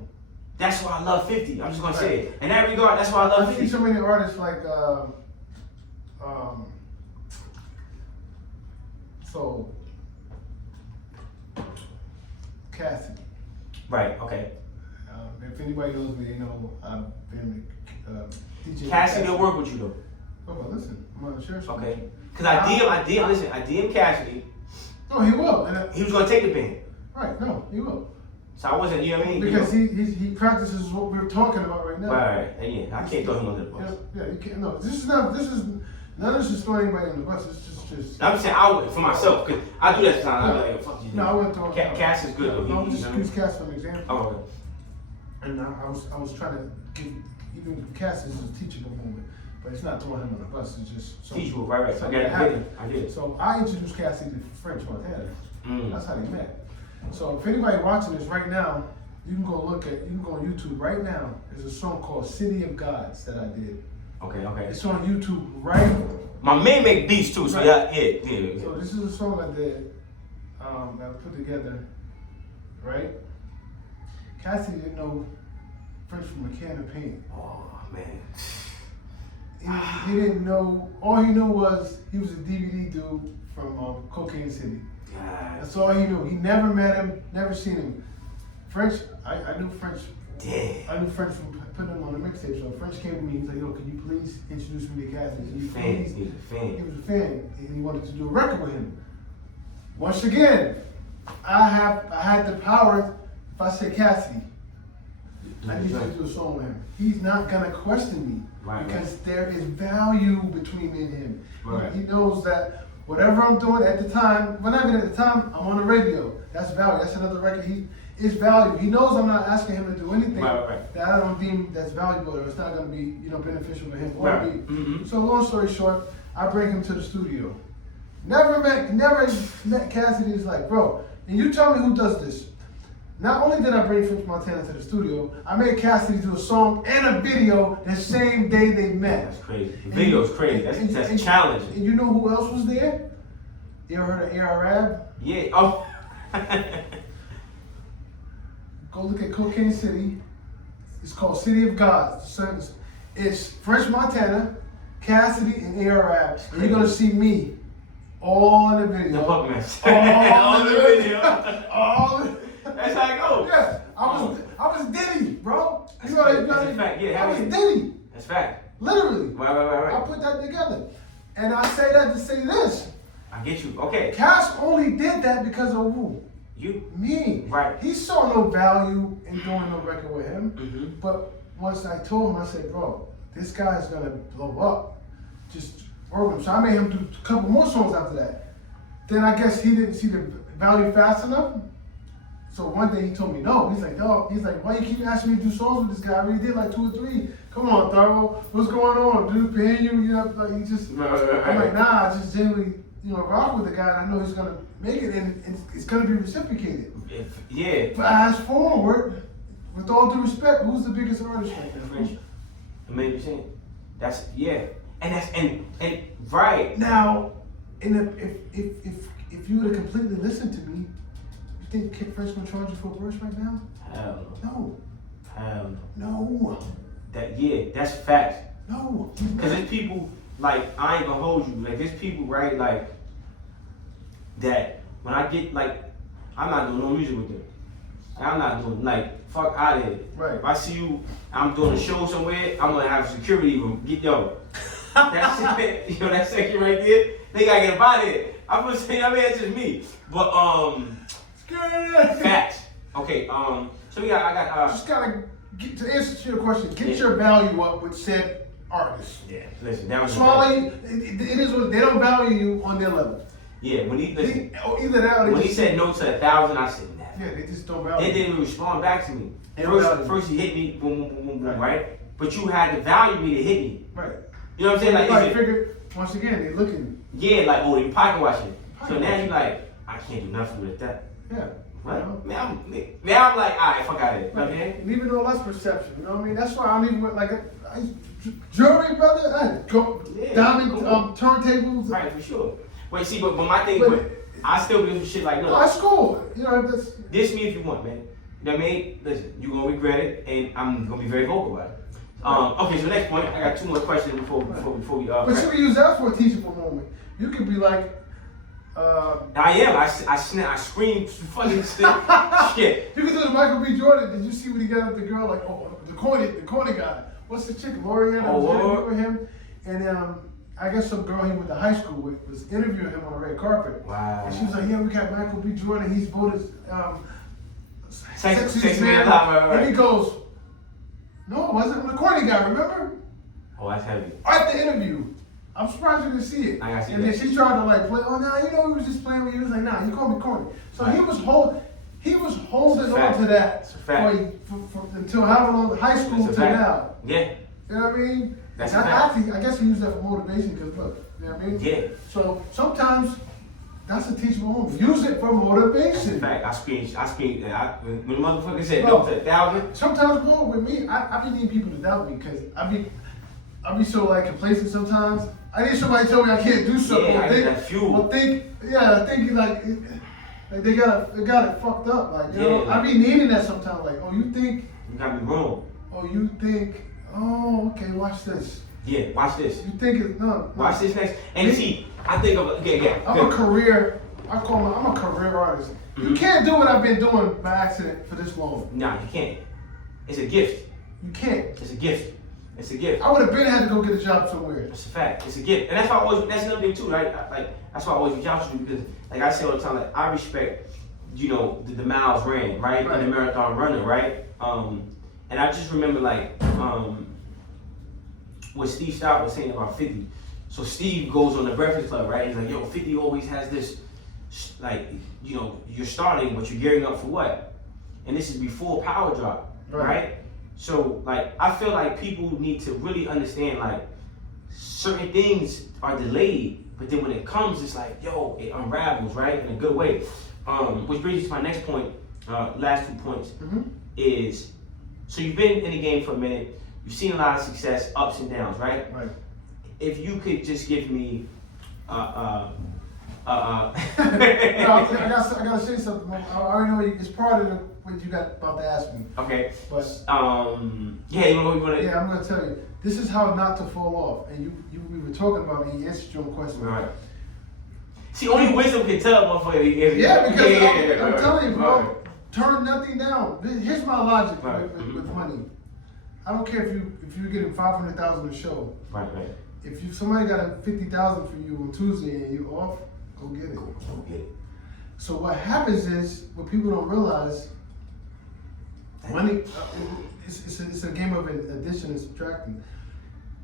That's why I love 50. I'm just gonna say it. In that regard, that's why I love 50. I see so many artists like Cassidy. Right. Okay. If anybody knows me, they know I've been DJ. Cassidy will work with you though. Oh, well, listen, I'm gonna share something. Okay. Cause I DM Cassidy. No, he will. And he was gonna take the pen. Right. No, he will. So I wasn't, you know what I mean? Because he practices what we're talking about right now. Right. And yeah, I can't throw him under the bus. Yeah, you can't. No, none of this is throwing anybody under the bus. It's just. I'm saying I would for myself because I do that sometimes. I'm like, fuck you. No, I wouldn't throw him. Cass is good though. No, I'm just use Cass for an example. Oh, okay. And I was trying to give even Cass is a teachable moment, but it's not throwing him on the bus. It's just teachable, right? So I get it. So I introduced Cassidy to French Montana. That's how they met. So if anybody watching this right now, you can go on YouTube right now. There's a song called "City of Gods" that I did. Okay. It's on YouTube right. My man make beats too, so right. yeah. So this is a song I did that I put together, right? Cassidy didn't know French from a can of paint. Oh man. He didn't know. All he knew was he was a DVD dude from Cocaine City. God. That's all he knew. He never met him, never seen him. French, I knew French. Damn. I knew French from putting him on the mixtape. So French came to me. He's like, "Yo, can you please introduce me to Cassidy?" He was a fan. He was a fan, and he wanted to do a record with him. Once again, I had the power. If I say Cassidy, I need you to do a song with him. He's not gonna question me because there is value between me and him. Right. He knows that whatever I'm doing at the time, well, not even at the time, I'm on the radio. That's value. That's another record. He is value. He knows I'm not asking him to do anything that I don't deem that's valuable or it's not gonna be beneficial to him or me. Mm-hmm. So long story short, I bring him to the studio. Never met Cassidy. He's like, bro, and you tell me who does this. Not only did I bring French Montana to the studio, I made Cassidy do a song and a video the same day they met. That's crazy. The video's crazy. That's challenging. And you know who else was there? You ever heard of Arab? Yeah. Oh. Go look at Cocaine City. It's called City of Gods. It's French Montana, Cassidy, and Arab. And you're gonna see me All in the video. The fuck mess. All in the video. All in. That's how it goes. Yeah, I was Diddy, bro. You know that? That's a fact. Yeah, I was Diddy. That's fact. Literally. Right. I put that together. And I say that to say this. I get you. Okay. Cash only did that because of who? You. Me. Right. He saw no value in doing no record with him. Mm-hmm. But once I told him, I said, bro, this guy is gonna blow up. Just work with him. So I made him do a couple more songs after that. Then I guess he didn't see the value fast enough. So one day he told me no. He's like, no. He's like, why you keep asking me to do songs with this guy? I already did like 2 or 3. Come on, THORO. What's going on? Dude, paying you? You know, like he just. Right. I'm like, nah. I just genuinely, rock with the guy. And I know he's gonna make it, and it's gonna be reciprocated. Yeah. Fast forward, with all due respect, who's the biggest artist right now? 1,000,000%. That's and right Now, if you would have completely listened to me, you think Kid Fresh gonna charge you for a verse right now? Hell No. no. No. That's facts. No. Cause there's people like I ain't gonna hold you. Like there's people right like that when I get like I'm not doing no music with them. I'm not doing like fuck out of here. Right. If I see you, I'm doing a show somewhere. I'm gonna have security even get that shit. That section right there. They gotta get up out of here. I'm gonna say, it's just me. But facts. Okay. So yeah, I got just gotta get to answer to your question. Get your value up with said artist. Yeah. Listen, that was Smalley, it is what they don't value you on their level. Yeah. When he listen, either that or they when he said no to 1,000, I said nah. Yeah, they just don't value. They didn't even respond back to me. First he hit me, boom, boom, boom, boom, boom, right? But you had to value me to hit me. Right. You know what I'm saying? Like, figure, once again, they looking. Yeah, like, oh, they pocket watching. So now you like, I can't do nothing with that. Yeah. Right? Now I'm like, all right, fuck out of here. Right. Okay? And even though that's perception, you know what I mean? That's why I don't even like jewelry, brother. Diamond turntables. Right, for sure. Wait, see, but my thing, I still do some shit like, no, that's cool. That's. Diss me if you want, man. You know what I mean? Listen, you're gonna regret it, and I'm gonna be very vocal about it. Okay, so next point, I got 2 more questions before we. But you can use that for a teachable moment. You could be like. I am. I scream fucking shit. You can do the Michael B. Jordan. Did you see what he got with the girl? Like, oh, the corny guy. What's the chick? Lorianne. Oh, with him, and I guess some girl he went to high school with was interviewing him on the red carpet. Wow. And she was like, yeah, we got Michael B. Jordan. He's voted Sexiest man. Right. And he goes, no, it wasn't the corny guy, remember? Oh, that's heavy. At the interview. I'm surprised you didn't see it. I gotta see and that. then she tried to like play, oh, no, he was just playing with you. He was like, nah, you call me corny. So he was holding on to that for until however long, high school till now. Yeah. You know what I mean? That's I guess he used that for motivation because look, you know what I mean? Yeah. So sometimes that's a teachable moment. Use it for motivation. In fact, I scream. When the motherfucker said no to 1,000. Sometimes, bro, with me, I be needing people to doubt me because I be so like complacent sometimes. I need somebody to tell me I can't do something. Yeah, I need that fuel. I think like they got it fucked up. Like, you know, I be needing that sometimes. Like, oh, you think? You got me wrong. Oh, you think? Oh, okay. Watch this. Yeah, watch this. You think it's no? Watch this next. And see, I think of I'm a career artist. Mm-hmm. You can't do what I've been doing by accident for this long. Nah, you can't. It's a gift. You can't. It's a gift. It's a gift. I would have been had to go get a job somewhere. It's a fact. It's a gift, and that's why that's another thing too, right? That's why I always reach out to you because, like I say all the time, like I respect, the miles ran, right? And the marathon runner, right? And I just remember what Steve Stout was saying about 50. So Steve goes on the Breakfast Club, right? He's like, yo, 50 always has this, you're starting, but you're gearing up for what? And this is before Power Drop, right? So, I feel like people need to really understand, certain things are delayed, but then when it comes, it's like, yo, it unravels, right? In a good way. Which brings me to my next point, last 2 points, is, so you've been in the game for a minute, you've seen a lot of success, ups and downs, right? Right. If you could just give me, I gotta say something. I already know it's part of what you got about to ask me. Okay. But yeah, you wanna. Yeah, I'm gonna tell you. This is how not to fall off. And we were talking about it. He answered your question. Right. See, only wisdom can tell, motherfucker. Yeah, because I'm right, telling you, bro, right. turn nothing down. Here's my logic Right. with money. I don't care if you're getting 500,000 a show. Right. If somebody got a 50,000 for you on Tuesday and you off, go get it. Go get it. So what happens is, what people don't realize, money, it's a game of addition and subtracting.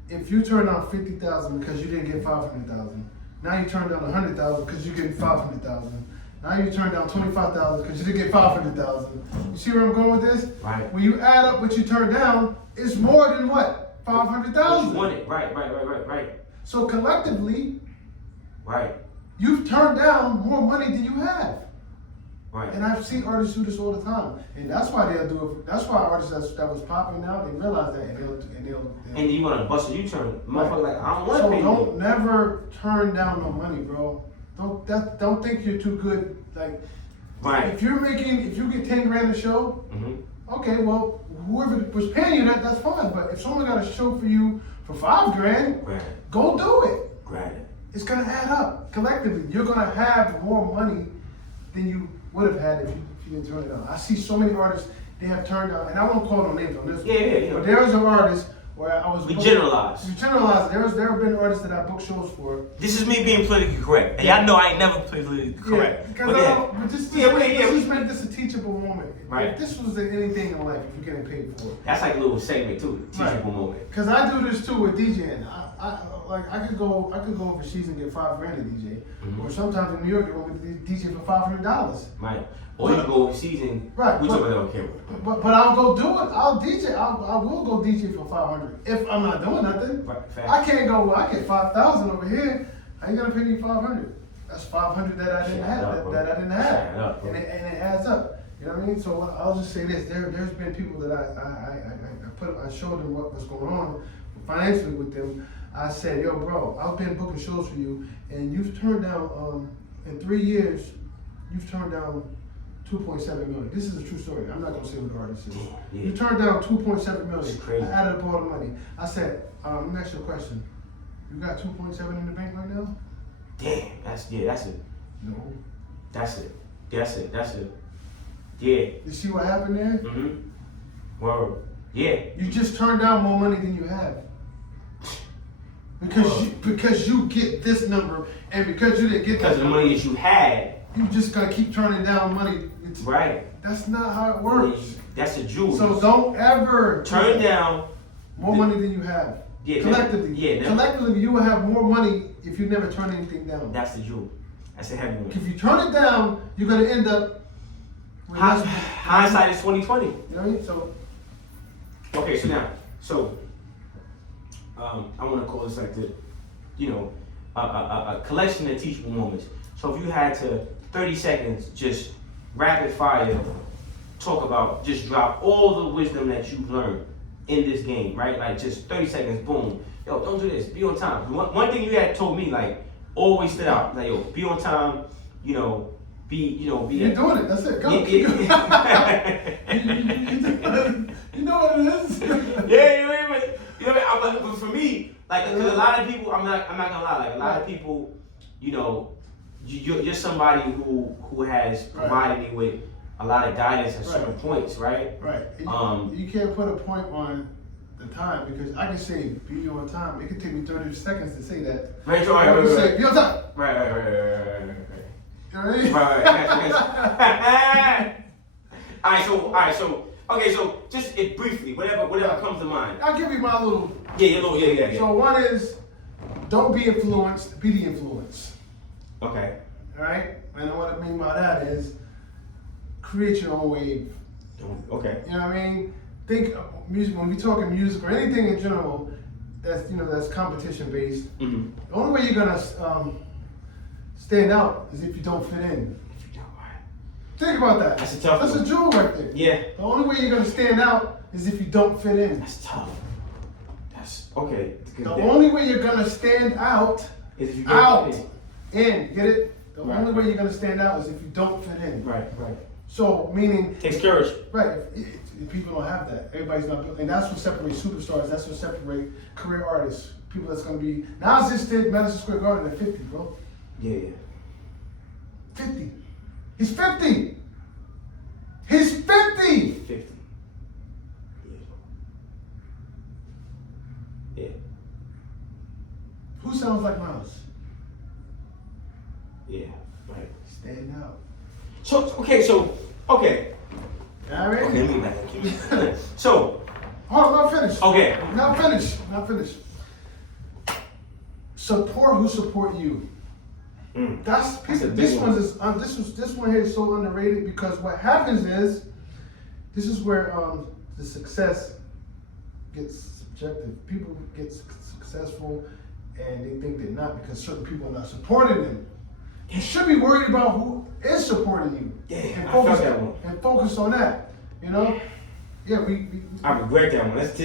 If you turn down 50,000 because you didn't get 500,000, now you turn down 100,000 because you get 500,000. Now you turn down 25,000 because you didn't get 500,000. You see where I'm going with this? Right. When you add up what you turn down, it's more than what? 500,000. You want it. Right. So collectively, Right. you've turned down more money than you have. Right. And I've seen artists do this all the time, and that's why they'll do it. That's why artists that was popping now, they realize that, and they'll And you want to bust a U-turn, motherfucker. Like, I don't want to so pay don't you. never turn down no money, bro. Don't think you're too good. Like, Right. if you get 10 grand a show, okay, well, whoever was paying you that's fine. But if someone got a show for you for 5 grand, go do it. Granted. It's gonna add up collectively. You're gonna have more money than you would have had if you didn't turn it down. I see so many artists, they have turned down, and I won't call no names on this one. Yeah. But there was an artist where I was. We generalize. We generalize. There have been artists that I booked shows for. This is me being politically correct. And y'all know I ain't never politically correct. Yeah, because But just make this a teachable moment. Right. If this was anything in life, if you're getting paid for it. That's like a little segment too, teachable moment. Because I do this too with DJing. I could go overseas and get 5 grand a DJ, or sometimes in New York they want me to DJ for $500. Right. Or you go overseas and we talk about it on camera. But I'll go do it. I'll DJ. I will go DJ for 500 if I'm not doing nothing. Right, I can't go. Well, I get 5,000 over here. I ain't gonna pay me 500. That's 500 that I didn't have. That I didn't have. And it adds up. You know what I mean? So I'll just say this: there's been people that I showed them what was going on financially with them. I said, yo, bro, I've been booking shows for you, and you've turned down in 3 years, you've turned down 2.7 million. This is a true story. I'm not gonna say what the artist is. Yeah. You turned down 2.7 million. It's crazy. I added up all the money. I said, let me ask you a question. You got 2.7 in the bank right now? Damn, that's it. No. That's it. Yeah. You see what happened there? Word. Yeah. You just turned down more money than you have. Because you get this number, and because you didn't get Because that of the money that you had. you just gotta keep turning down money. Right. That's not how it works. That's a jewel. So don't ever turn down more money than you have. Yeah, collectively. Collectively, you will have more money if you never turn anything down. That's the jewel. That's a heavy one. If you turn it down, you're gonna end up with less. Hindsight is 20/20. You know what I mean? So okay, so I want to call this like the, a collection of teachable moments. So if you had to 30 seconds, just rapid fire, talk about, just drop all the wisdom that you've learned in this game, right? Like just 30 seconds, boom. Yo, don't do this. Be on time. One thing you had told me, like, always stood out. Like, yo, be on time. Be. you're doing it. That's it. Go. Yeah. You know what it is. But for me, like, because a lot of people, I'm not gonna lie. Like, a lot of people, you're somebody who has provided me with a lot of guidance at certain points, right? Right. You can't put a point on the time because I can say be on time. It can take me 30 seconds to say that. Right. Say be on time. Right. You know what I mean? Right. All right. So just briefly, whatever comes to mind. I'll give you my little. Yeah. So one is, don't be influenced. Be the influence. Okay. All right. And what I mean by that is, create your own wave. Okay. You know what I mean? Think music when we talking music or anything in general that's competition based. Mm-hmm. The only way you're gonna stand out is if you don't fit in. Think about that. That's a tough one. That's a jewel right there. Yeah. The only way you're gonna stand out is if you don't fit in. That's tough. That's okay. The only way you're gonna stand out is if you out in. Get it? The only way you're gonna stand out is if you don't fit in. Right. So meaning Takes courage. Right. If people don't have that. Everybody's not built, and that's what separates superstars. That's what separates career artists. People that's gonna be. Nas just did Madison Square Garden at 50, bro. Yeah. 50. He's 50. He's 50. 50. Yeah. Who sounds like Miles? Yeah. Right. Stand out. Okay. All right. Okay, let me back. So. Hold on, not finished. Okay. Not finished. Support who support you. That's people. This one here is so underrated because what happens is, this is where the success gets subjective. People get successful and they think they're not because certain people are not supporting them. You should be worried about who is supporting you. Yeah, and I felt that one. And focus on that. You know. Yeah, I regret that one. It's a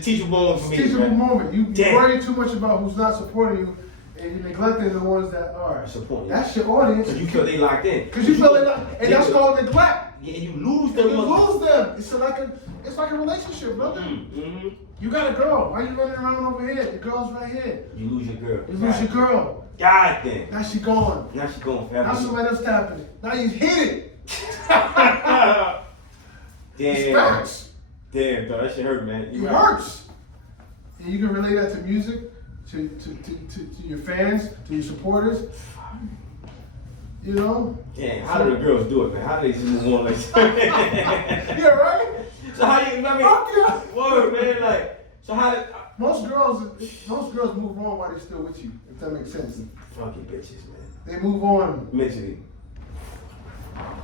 teachable moment for me. Teachable moment. You Damn. worry too much about who's not supporting you, and you're neglecting the ones that are supporting. That's your audience. Because you feel they locked in. Because you feel they locked, and that's called neglect. Yeah, you lose them. You lose them. It's like a relationship, brother. Mm-hmm. You got a girl. Why you running around over here? The girl's right here. You lose your girl. You lose your girl. God damn. Now she gone. Now she gone forever. Now somebody else tapping it. Now you hit it. Damn. It's facts. Damn, dog, that shit hurt, man. It hurts. And you can relate that to music, to your fans, to your supporters. You know? Damn, how do the girls do it, man? How do they just move on like that? Yeah, right? So how you, word, man, like, so how did... Most girls move on while they're still with you, if that makes sense. Fucking bitches, man. They move on. Mentally.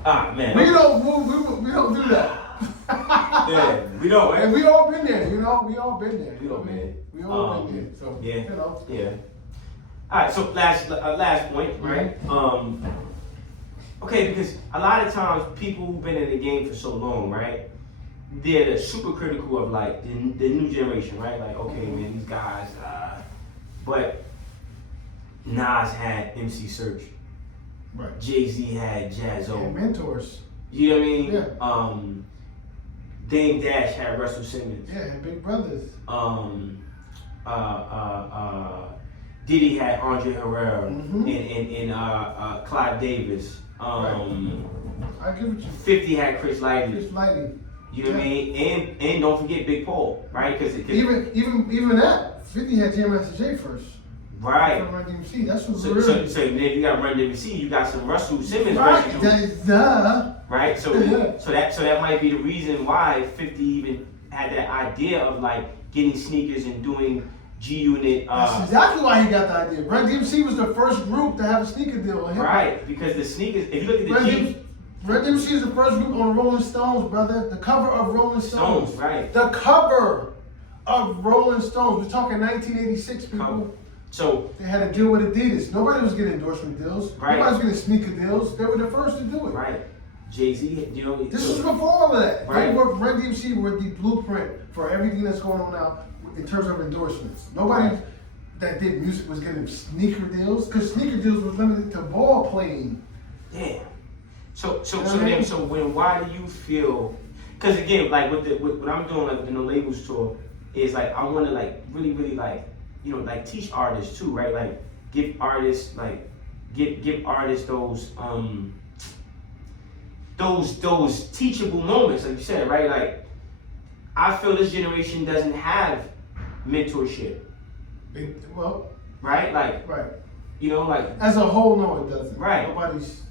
Ah, man. We don't move, we don't do that. Yeah, we don't, right? And we all been there, you know? We all been there. We all been there. We all been there. So, yeah. you know. Yeah. Alright, so last point, right? Okay, because a lot of times people who've been in the game for so long, right? They're super critical of like the new generation, right? Like, okay, man, these guys, but Nas had MC Search. Right. Jay-Z had Jazzo. Yeah, mentors. You know what I mean? Yeah. Dame Dash had Russell Simmons. Yeah, and Big Brothers. Diddy had Andre Herrera Mm-hmm. and Clive Davis. I give it you. 50 had Chris Lighty. Chris Lighty. You know what I mean? And don't forget Big Paul, right? Cause even that, 50 had Jam Master Jay first. Right. Run DMC. That's what's So real. then if you got Run DMC, you got some Russell Simmons Right. residue. Right. So Yeah. so that might be the reason why 50 even had that idea of like getting sneakers and doing G Unit. That's exactly why he got the idea. Run DMC was the first group to have a sneaker deal with him. Right, because the sneakers. If you look at the Run DMC is the first group on Rolling Stones, brother. The cover of Rolling Stones. Right. The cover of Rolling Stones. We're talking 1986, people. So they had a deal with Adidas. Nobody was getting endorsement deals. Right. Nobody was getting sneaker deals. They were the first to do it. Right. Jay-Z, you know. This was before all of that. Right. Run DMC were the blueprint for everything that's going on now in terms of endorsements. Nobody that did music was getting sneaker deals because sneaker deals was limited to ball playing. Damn. So why do you feel? Because again, like with what I'm doing like in the labels tour is like I want to like really like like teach artists too, right? Like give artists those teachable moments, like you said, right? Like I feel this generation doesn't have mentorship, right? Like right. Like as a whole, no, it doesn't. Right. Nobody's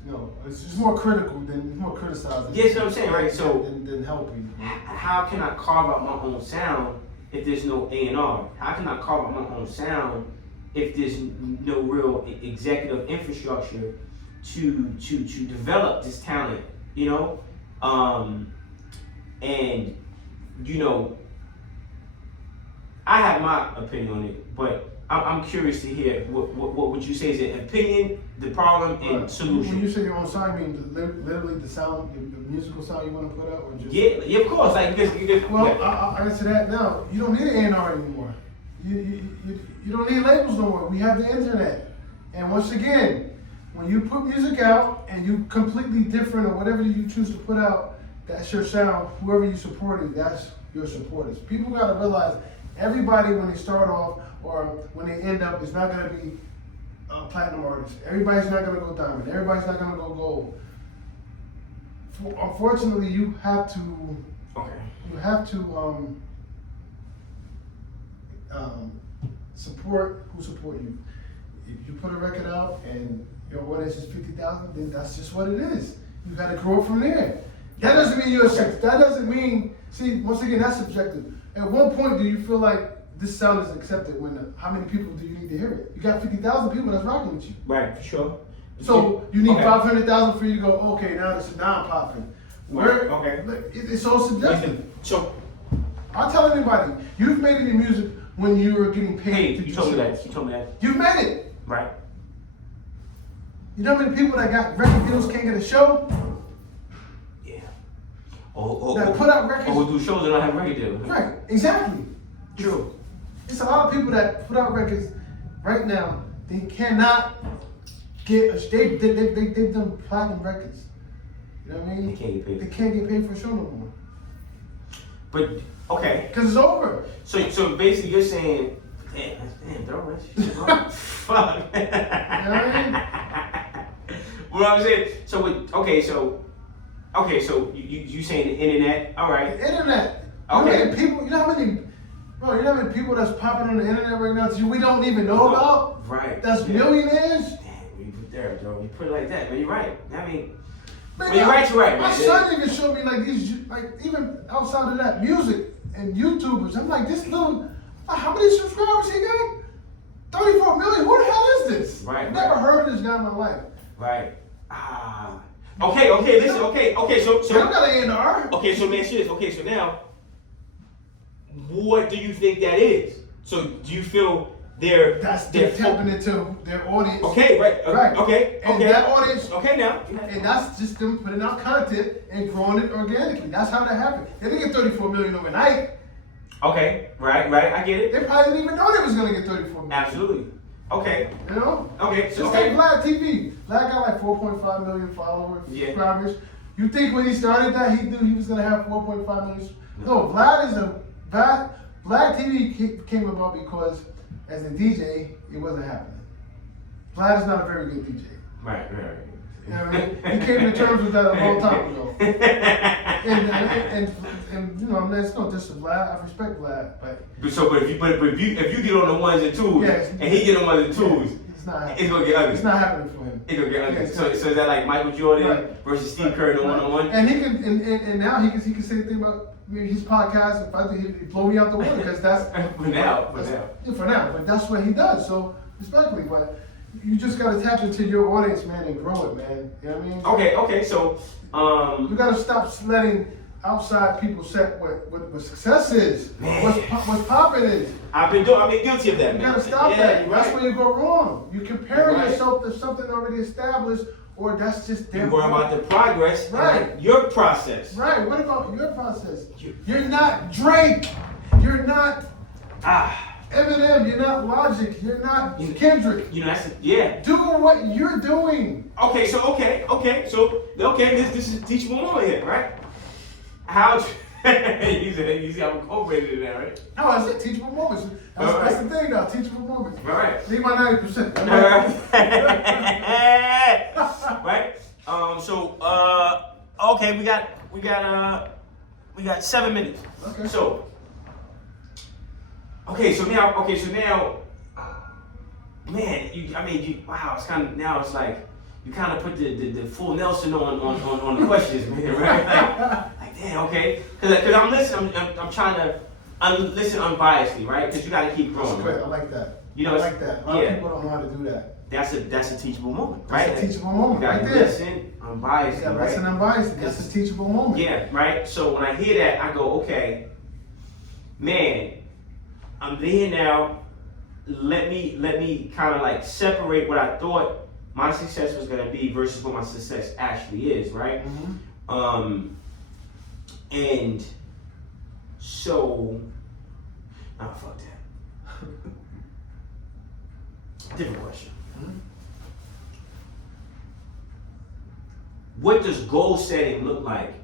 it's just more critical than more criticizing. Yes, what I'm saying, right? So than helping. How can I carve out my own sound if there's no A&R? How can I carve out my own sound if there's no real executive infrastructure to develop this talent? And I have my opinion on it, but I'm curious to hear what would you say is an opinion, the problem, and solution. When you say your own sound, you mean literally the sound, the musical sound you want to put out, or just yeah, of course. Like I'll answer that now. You don't need an A&R anymore. You don't need labels no more. We have the internet, and once again, when you put music out and you completely different or whatever you choose to put out, that's your sound. Whoever you supporting, that's your supporters. People got to realize everybody when they start off or when they end up is not going to be platinum artist. Everybody's not gonna go diamond. Everybody's not gonna go gold. Unfortunately, you have to. Okay. You have to support who support you. If you put a record out and your audience is 50,000, then that's just what it is. You got to grow from there. That doesn't mean you're a success. That doesn't mean. See, once again, that's subjective. At what point do you feel like this sound is accepted? How many people do you need to hear it? You got 50,000 people that's rocking with you. Right, for sure. So you need 500,000 for you to go. Okay, now I'm popping. Okay. It's all subjective. So I'll tell anybody, you've made any music when you were getting paid. you told me that. You've made it. Right. You know how many people that got record deals can't get a show? Yeah. That put out records. Or who do shows and don't have record deals. Right, exactly. True. It's a lot of people that put out records right now. They cannot get they've done platinum records. You know what I mean? They can't get paid. They can't get paid for a show no more. But okay. Because it's over. So basically you're saying, damn, bro, fuck. You know what I mean? What I'm saying, so you saying the internet, all right. The internet. Okay. You know how many people that's popping on the internet right now that we don't even know about? Right. That's millionaires? Damn, you put there, Joe. You put it like that, man. You're right. I mean, Man, you're right, My man. son even showed me like these, like even outside of that, music and YouTubers. I'm like, this little, how many subscribers he got? 34 million. Who the hell is this? Right. Never heard of this guy in my life. Right. Okay, listen, okay, so I don't got an A&R. okay, so man, shit. Okay, so now, what do you think that is? So do you feel they're tapping into their audience. Okay, right. Okay. And that audience. Okay, now. And that's just them putting out content and growing it organically. That's how that happened. They didn't get 34 million overnight. Okay, right. I get it. They probably didn't even know they was gonna get 34 million. Absolutely. Okay. You know? Okay. Just like Vlad TV. Vlad got like 4.5 million followers, subscribers. You think when he started that he knew he was gonna have 4.5 million? No, Vlad TV came about because as a DJ, it wasn't happening. Vlad is not a very good DJ. Right. You know what I mean? He came to terms with that a long time ago. and you know, it's no diss to Vlad. I respect Vlad, but if you get on the ones and twos, and he get on ones and twos, it's not happening. It's gonna get ugly. It's not happening for him. It's gonna get ugly. Yeah, So is that like Michael Jordan versus Steve Kerr in the one-on-one? And he can, and now he can say the thing about his podcast. If I think he'd blow me out the water because that's for now. But that's what he does. So respectfully, but you just gotta tap into your audience, man, and grow it, man. You know what I mean? Okay. So you gotta stop letting outside people set what success is, man. what's popping is. I've been guilty of that, man. You gotta stop that. Right. That's where you go wrong. You compare yourself to something already established, or that's just You're worrying about the progress, right? Your process, right? What about your process? You're not Drake. You're not Eminem. You're not Logic. You're not Kendrick. You know Do what you're doing. Okay. So this is a teachable moment here, right? How? You see, I'm incorporated in that, right? No, I said teachable moments. That's the thing, now. Teachable moments. Right. Leave my 90%. Right. Okay, we got 7 minutes. Okay. So now, man, wow, it's like you kind of put the full Nelson on the questions, man, right? Like damn, okay, because I'm listening, I'm trying to listen unbiasedly, right? Because you got to keep growing. That's great. I like that. You know, I like that. A lot of people don't know how to do that. That's a teachable moment, right? That's a teachable moment, you right gotta there. listen unbiasedly, right? Listen unbiasedly. That's a teachable moment. Yeah, right. So when I hear that, I go, okay, man, I'm there now. Let me kind of like separate what I thought my success was gonna be versus what my success actually is, right? Mm-hmm. And so, fuck that. Different question. Mm-hmm. What does goal setting look like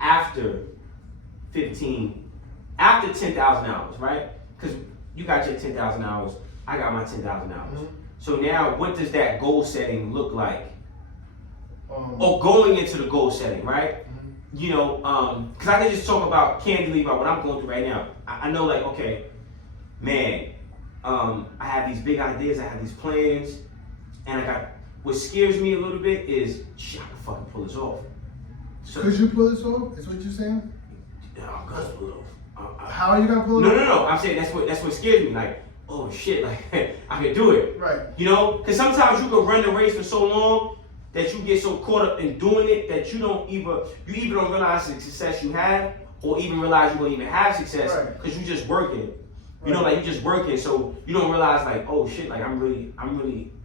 after 10,000 hours, right? Because you got your 10,000 hours, I got my 10,000 hours. Mm-hmm. So now, what does that goal setting look like? Um, Going into the goal setting, right? Mhm. You know, because I can just talk about candidly about what I'm going through right now. I know, like, okay, man, I have these big ideas, I have these plans, and I got, what scares me a little bit is, shit, I can fucking pull this off. So, Could you pull this off? Is what you're saying? I'm gonna pull it off. How are you gonna pull it off? No. I'm saying that's what scares me. Like, oh shit, like I can do it. Right. You know, because sometimes you can run the race for so long that you get so caught up in doing it that you either don't realize the success you have, or even realize you don't even have success because you just working. You know, like you just working, so you don't realize like, oh shit, like I'm really,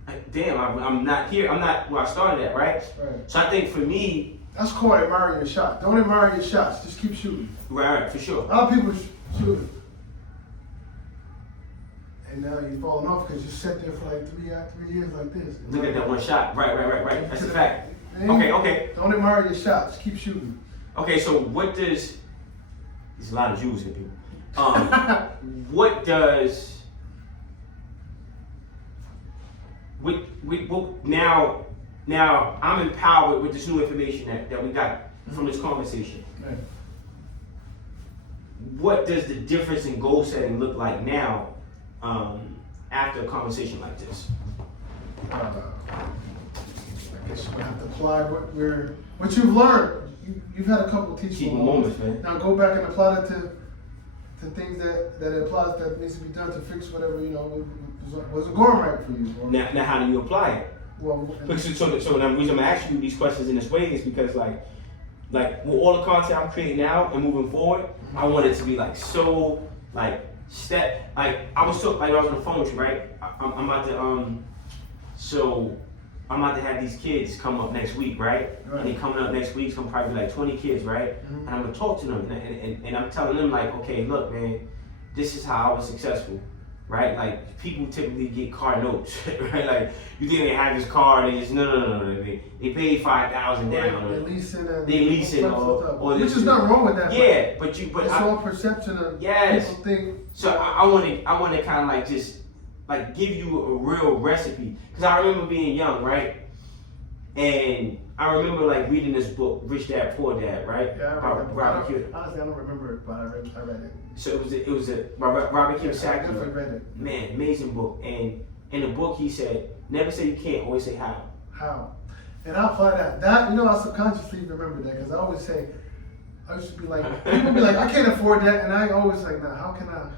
like, damn, I'm not here. I'm not where I started at, right? So I think for me. That's called admiring your shot. Don't admire your shots. Just keep shooting. Right, for sure. A lot of people shoot, and now you're falling off because you sat there for like 3 years like this. Look at that one shot. Right. That's a fact. Man, Okay. Don't admire your shots. Keep shooting. Okay, so what does? There's a lot of Jews here, people. What does? Now I'm empowered with this new information that we got from this conversation. Right. What does the difference in goal setting look like now after a conversation like this? I guess you have to apply what you've learned. You've had a couple of teachable moments, man. Now go back and apply that to things that it applies that needs to be done to fix whatever wasn't going right for you. Now how do you apply it? Well, So the reason I'm asking you these questions in this way is because like with all the content I'm creating now and moving forward, I want it to be like so like step like I was on the phone with you, right? I'm about to so I'm about to have these kids come up next week, right? And they coming up next week, it's gonna probably be like 20 kids, right? And I'm gonna talk to them and I'm telling them like, okay, look, man, this is how I was successful. Right, like people typically get car notes, right? Like you think they have this car, and they just no. They paid $5,000 down. They lease it, or which is not wrong with that. Yeah, but it's all perception of yes. people think. So I want to kind of like just like give you a real recipe because I remember being young, right? And I remember like reading this book, Rich Dad Poor Dad, right? Yeah, about Robert Kiyosaki. Honestly, I don't remember it, but I read it. So it was a Robert Kiyosaki. I definitely read it. Man, amazing book. And in the book he said, never say you can't, always say how. How? And I apply that. I subconsciously remember that because I always say, I used to be like, people be like, I can't afford that, and I always like, nah, how can I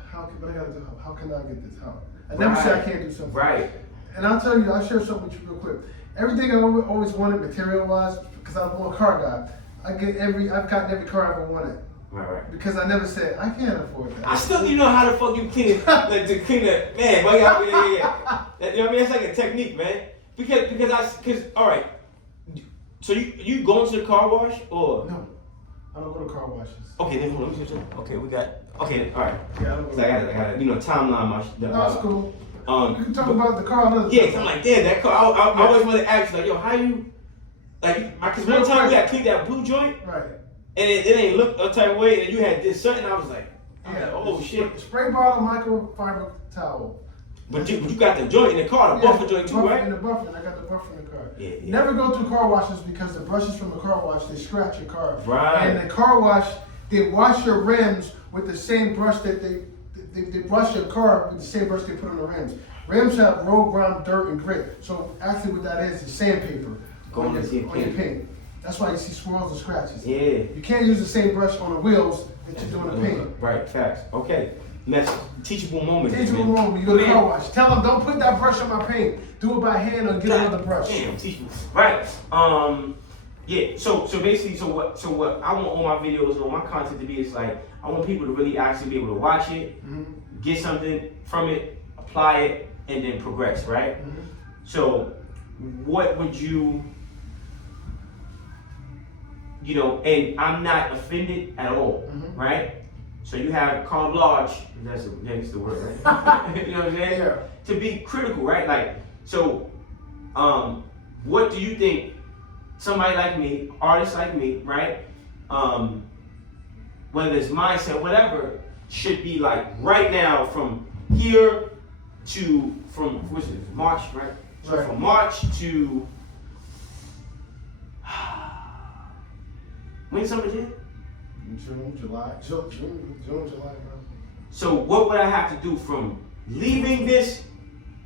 get this? How? I never say I can't do something. Right. And I'll tell you, I'll share something with you real quick. Everything I always wanted material-wise, because I'm a car guy, I've gotten every car I ever wanted. Right. Because I never said, I can't afford that. I still don't know how the fuck you clean like to clean the man, but yeah. You know what I mean? It's like a technique, man. Because all right. So you going to the car wash or no? I don't go to car washes. Okay, then hold on. Okay, all right. Yeah, I don't go. I gotta timeline No, it's cool. You can talk but, about the car another yeah, time. I'm like, damn, that car. I always want to ask you, like, yo, how you, like, because one time we got cleaned that blue joint, right? And it ain't look a type of way, and you had this something. I was like, oh shit. Spray bottle microfiber towel. But you got the joint in the car, the buffer joint too, right? In the buffer, I got the buffer in the car. Yeah. Never go through car washes because the brushes from the car wash, they scratch your car. Right. And the car wash, they wash your rims with the same brush that they brush your car with the same brush they put on the rims. Rims have road, ground, dirt, and grit. So actually what that is sandpaper on your paint. That's why you see swirls and scratches. Yeah. You can't use the same brush on the wheels that you're doing the paint. Right, facts. Okay. Next, teachable moment. Teachable moment, you go to car wash. Tell them, don't put that brush on my paint. Do it by hand or get another brush. Damn, teachable. Right. Yeah, so basically, so what I want all my videos and all my content to be is like, I want people to really actually be able to watch it, get something from it, apply it, and then progress, right? So what would you and I'm not offended at all, right? So you have carte blanche, that's the word, right? You know what I'm saying? Yeah. To be critical, right? Like, so what do you think somebody like me, artists like me, right? Whether it's mindset, whatever, should be like right now from here to what's it? March, right? So Right. from March to when's summer jam? June, July. So what would I have to do from leaving this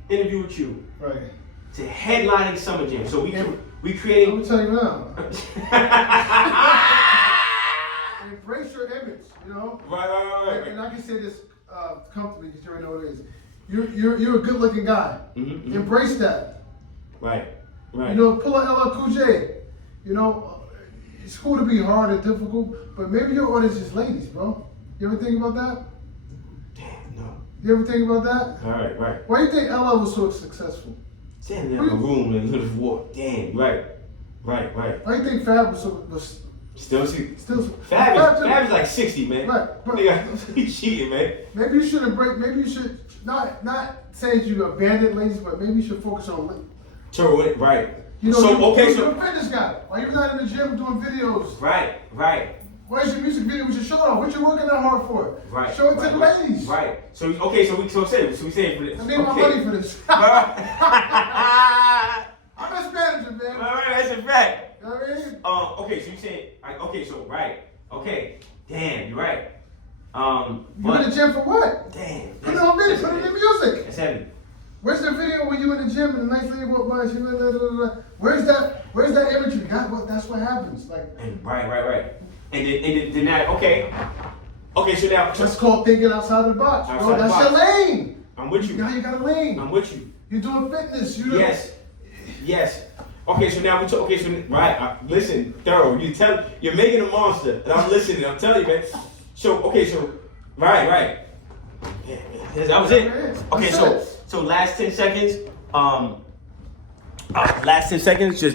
interview with you Right. to headlining summer jam? So we I'm creating. gonna tell you now. Embrace your image, you know. Right. And I can say this comfortably because you already know what it is. You're a good-looking guy. Mm-hmm. Embrace that. Right. You know, pull a LL Cool J. You know, it's cool to be hard and difficult, but maybe your audience is ladies, bro. You ever think about that? Damn, no. You ever think about that? Right. Why do you think LL was so successful? Standing in a room and just walk. Damn, right. Why do you think Fab was Still see. still Fab is like 60, man. Right, but Nigga, he cheating, man. maybe you should embrace. Maybe you should not say that you abandon ladies, but maybe you should focus on. True, right. You know, So you're a fitness guy. Why you not in the gym doing videos? Right. Where's your music video with your shirt off? What you working that hard for? Right. Show it to the ladies. Right. So we saying for this. I need my money for this. Right. I'm his manager, man. Right, that's a fact. You know what I mean? Okay, so you saying right. Okay. Damn, you're right. You in the gym for what? Damn. Put it on video. Put it in music. That's heavy. Where's the video when you in the gym and the nice lady walk by? Where's that imagery? That's what happens. Like. And right. And then that okay, so now That's called thinking outside the box, bro. Outside the That's box. your lane. I'm with you. Now you got a lane. I'm with you. You're doing fitness. Yes. Okay, so now listen, Thorough. You're making a monster, and I'm listening. I'm telling you, man. So right. Yeah, that was it. Okay, so last 10 seconds. Last 10 seconds, just.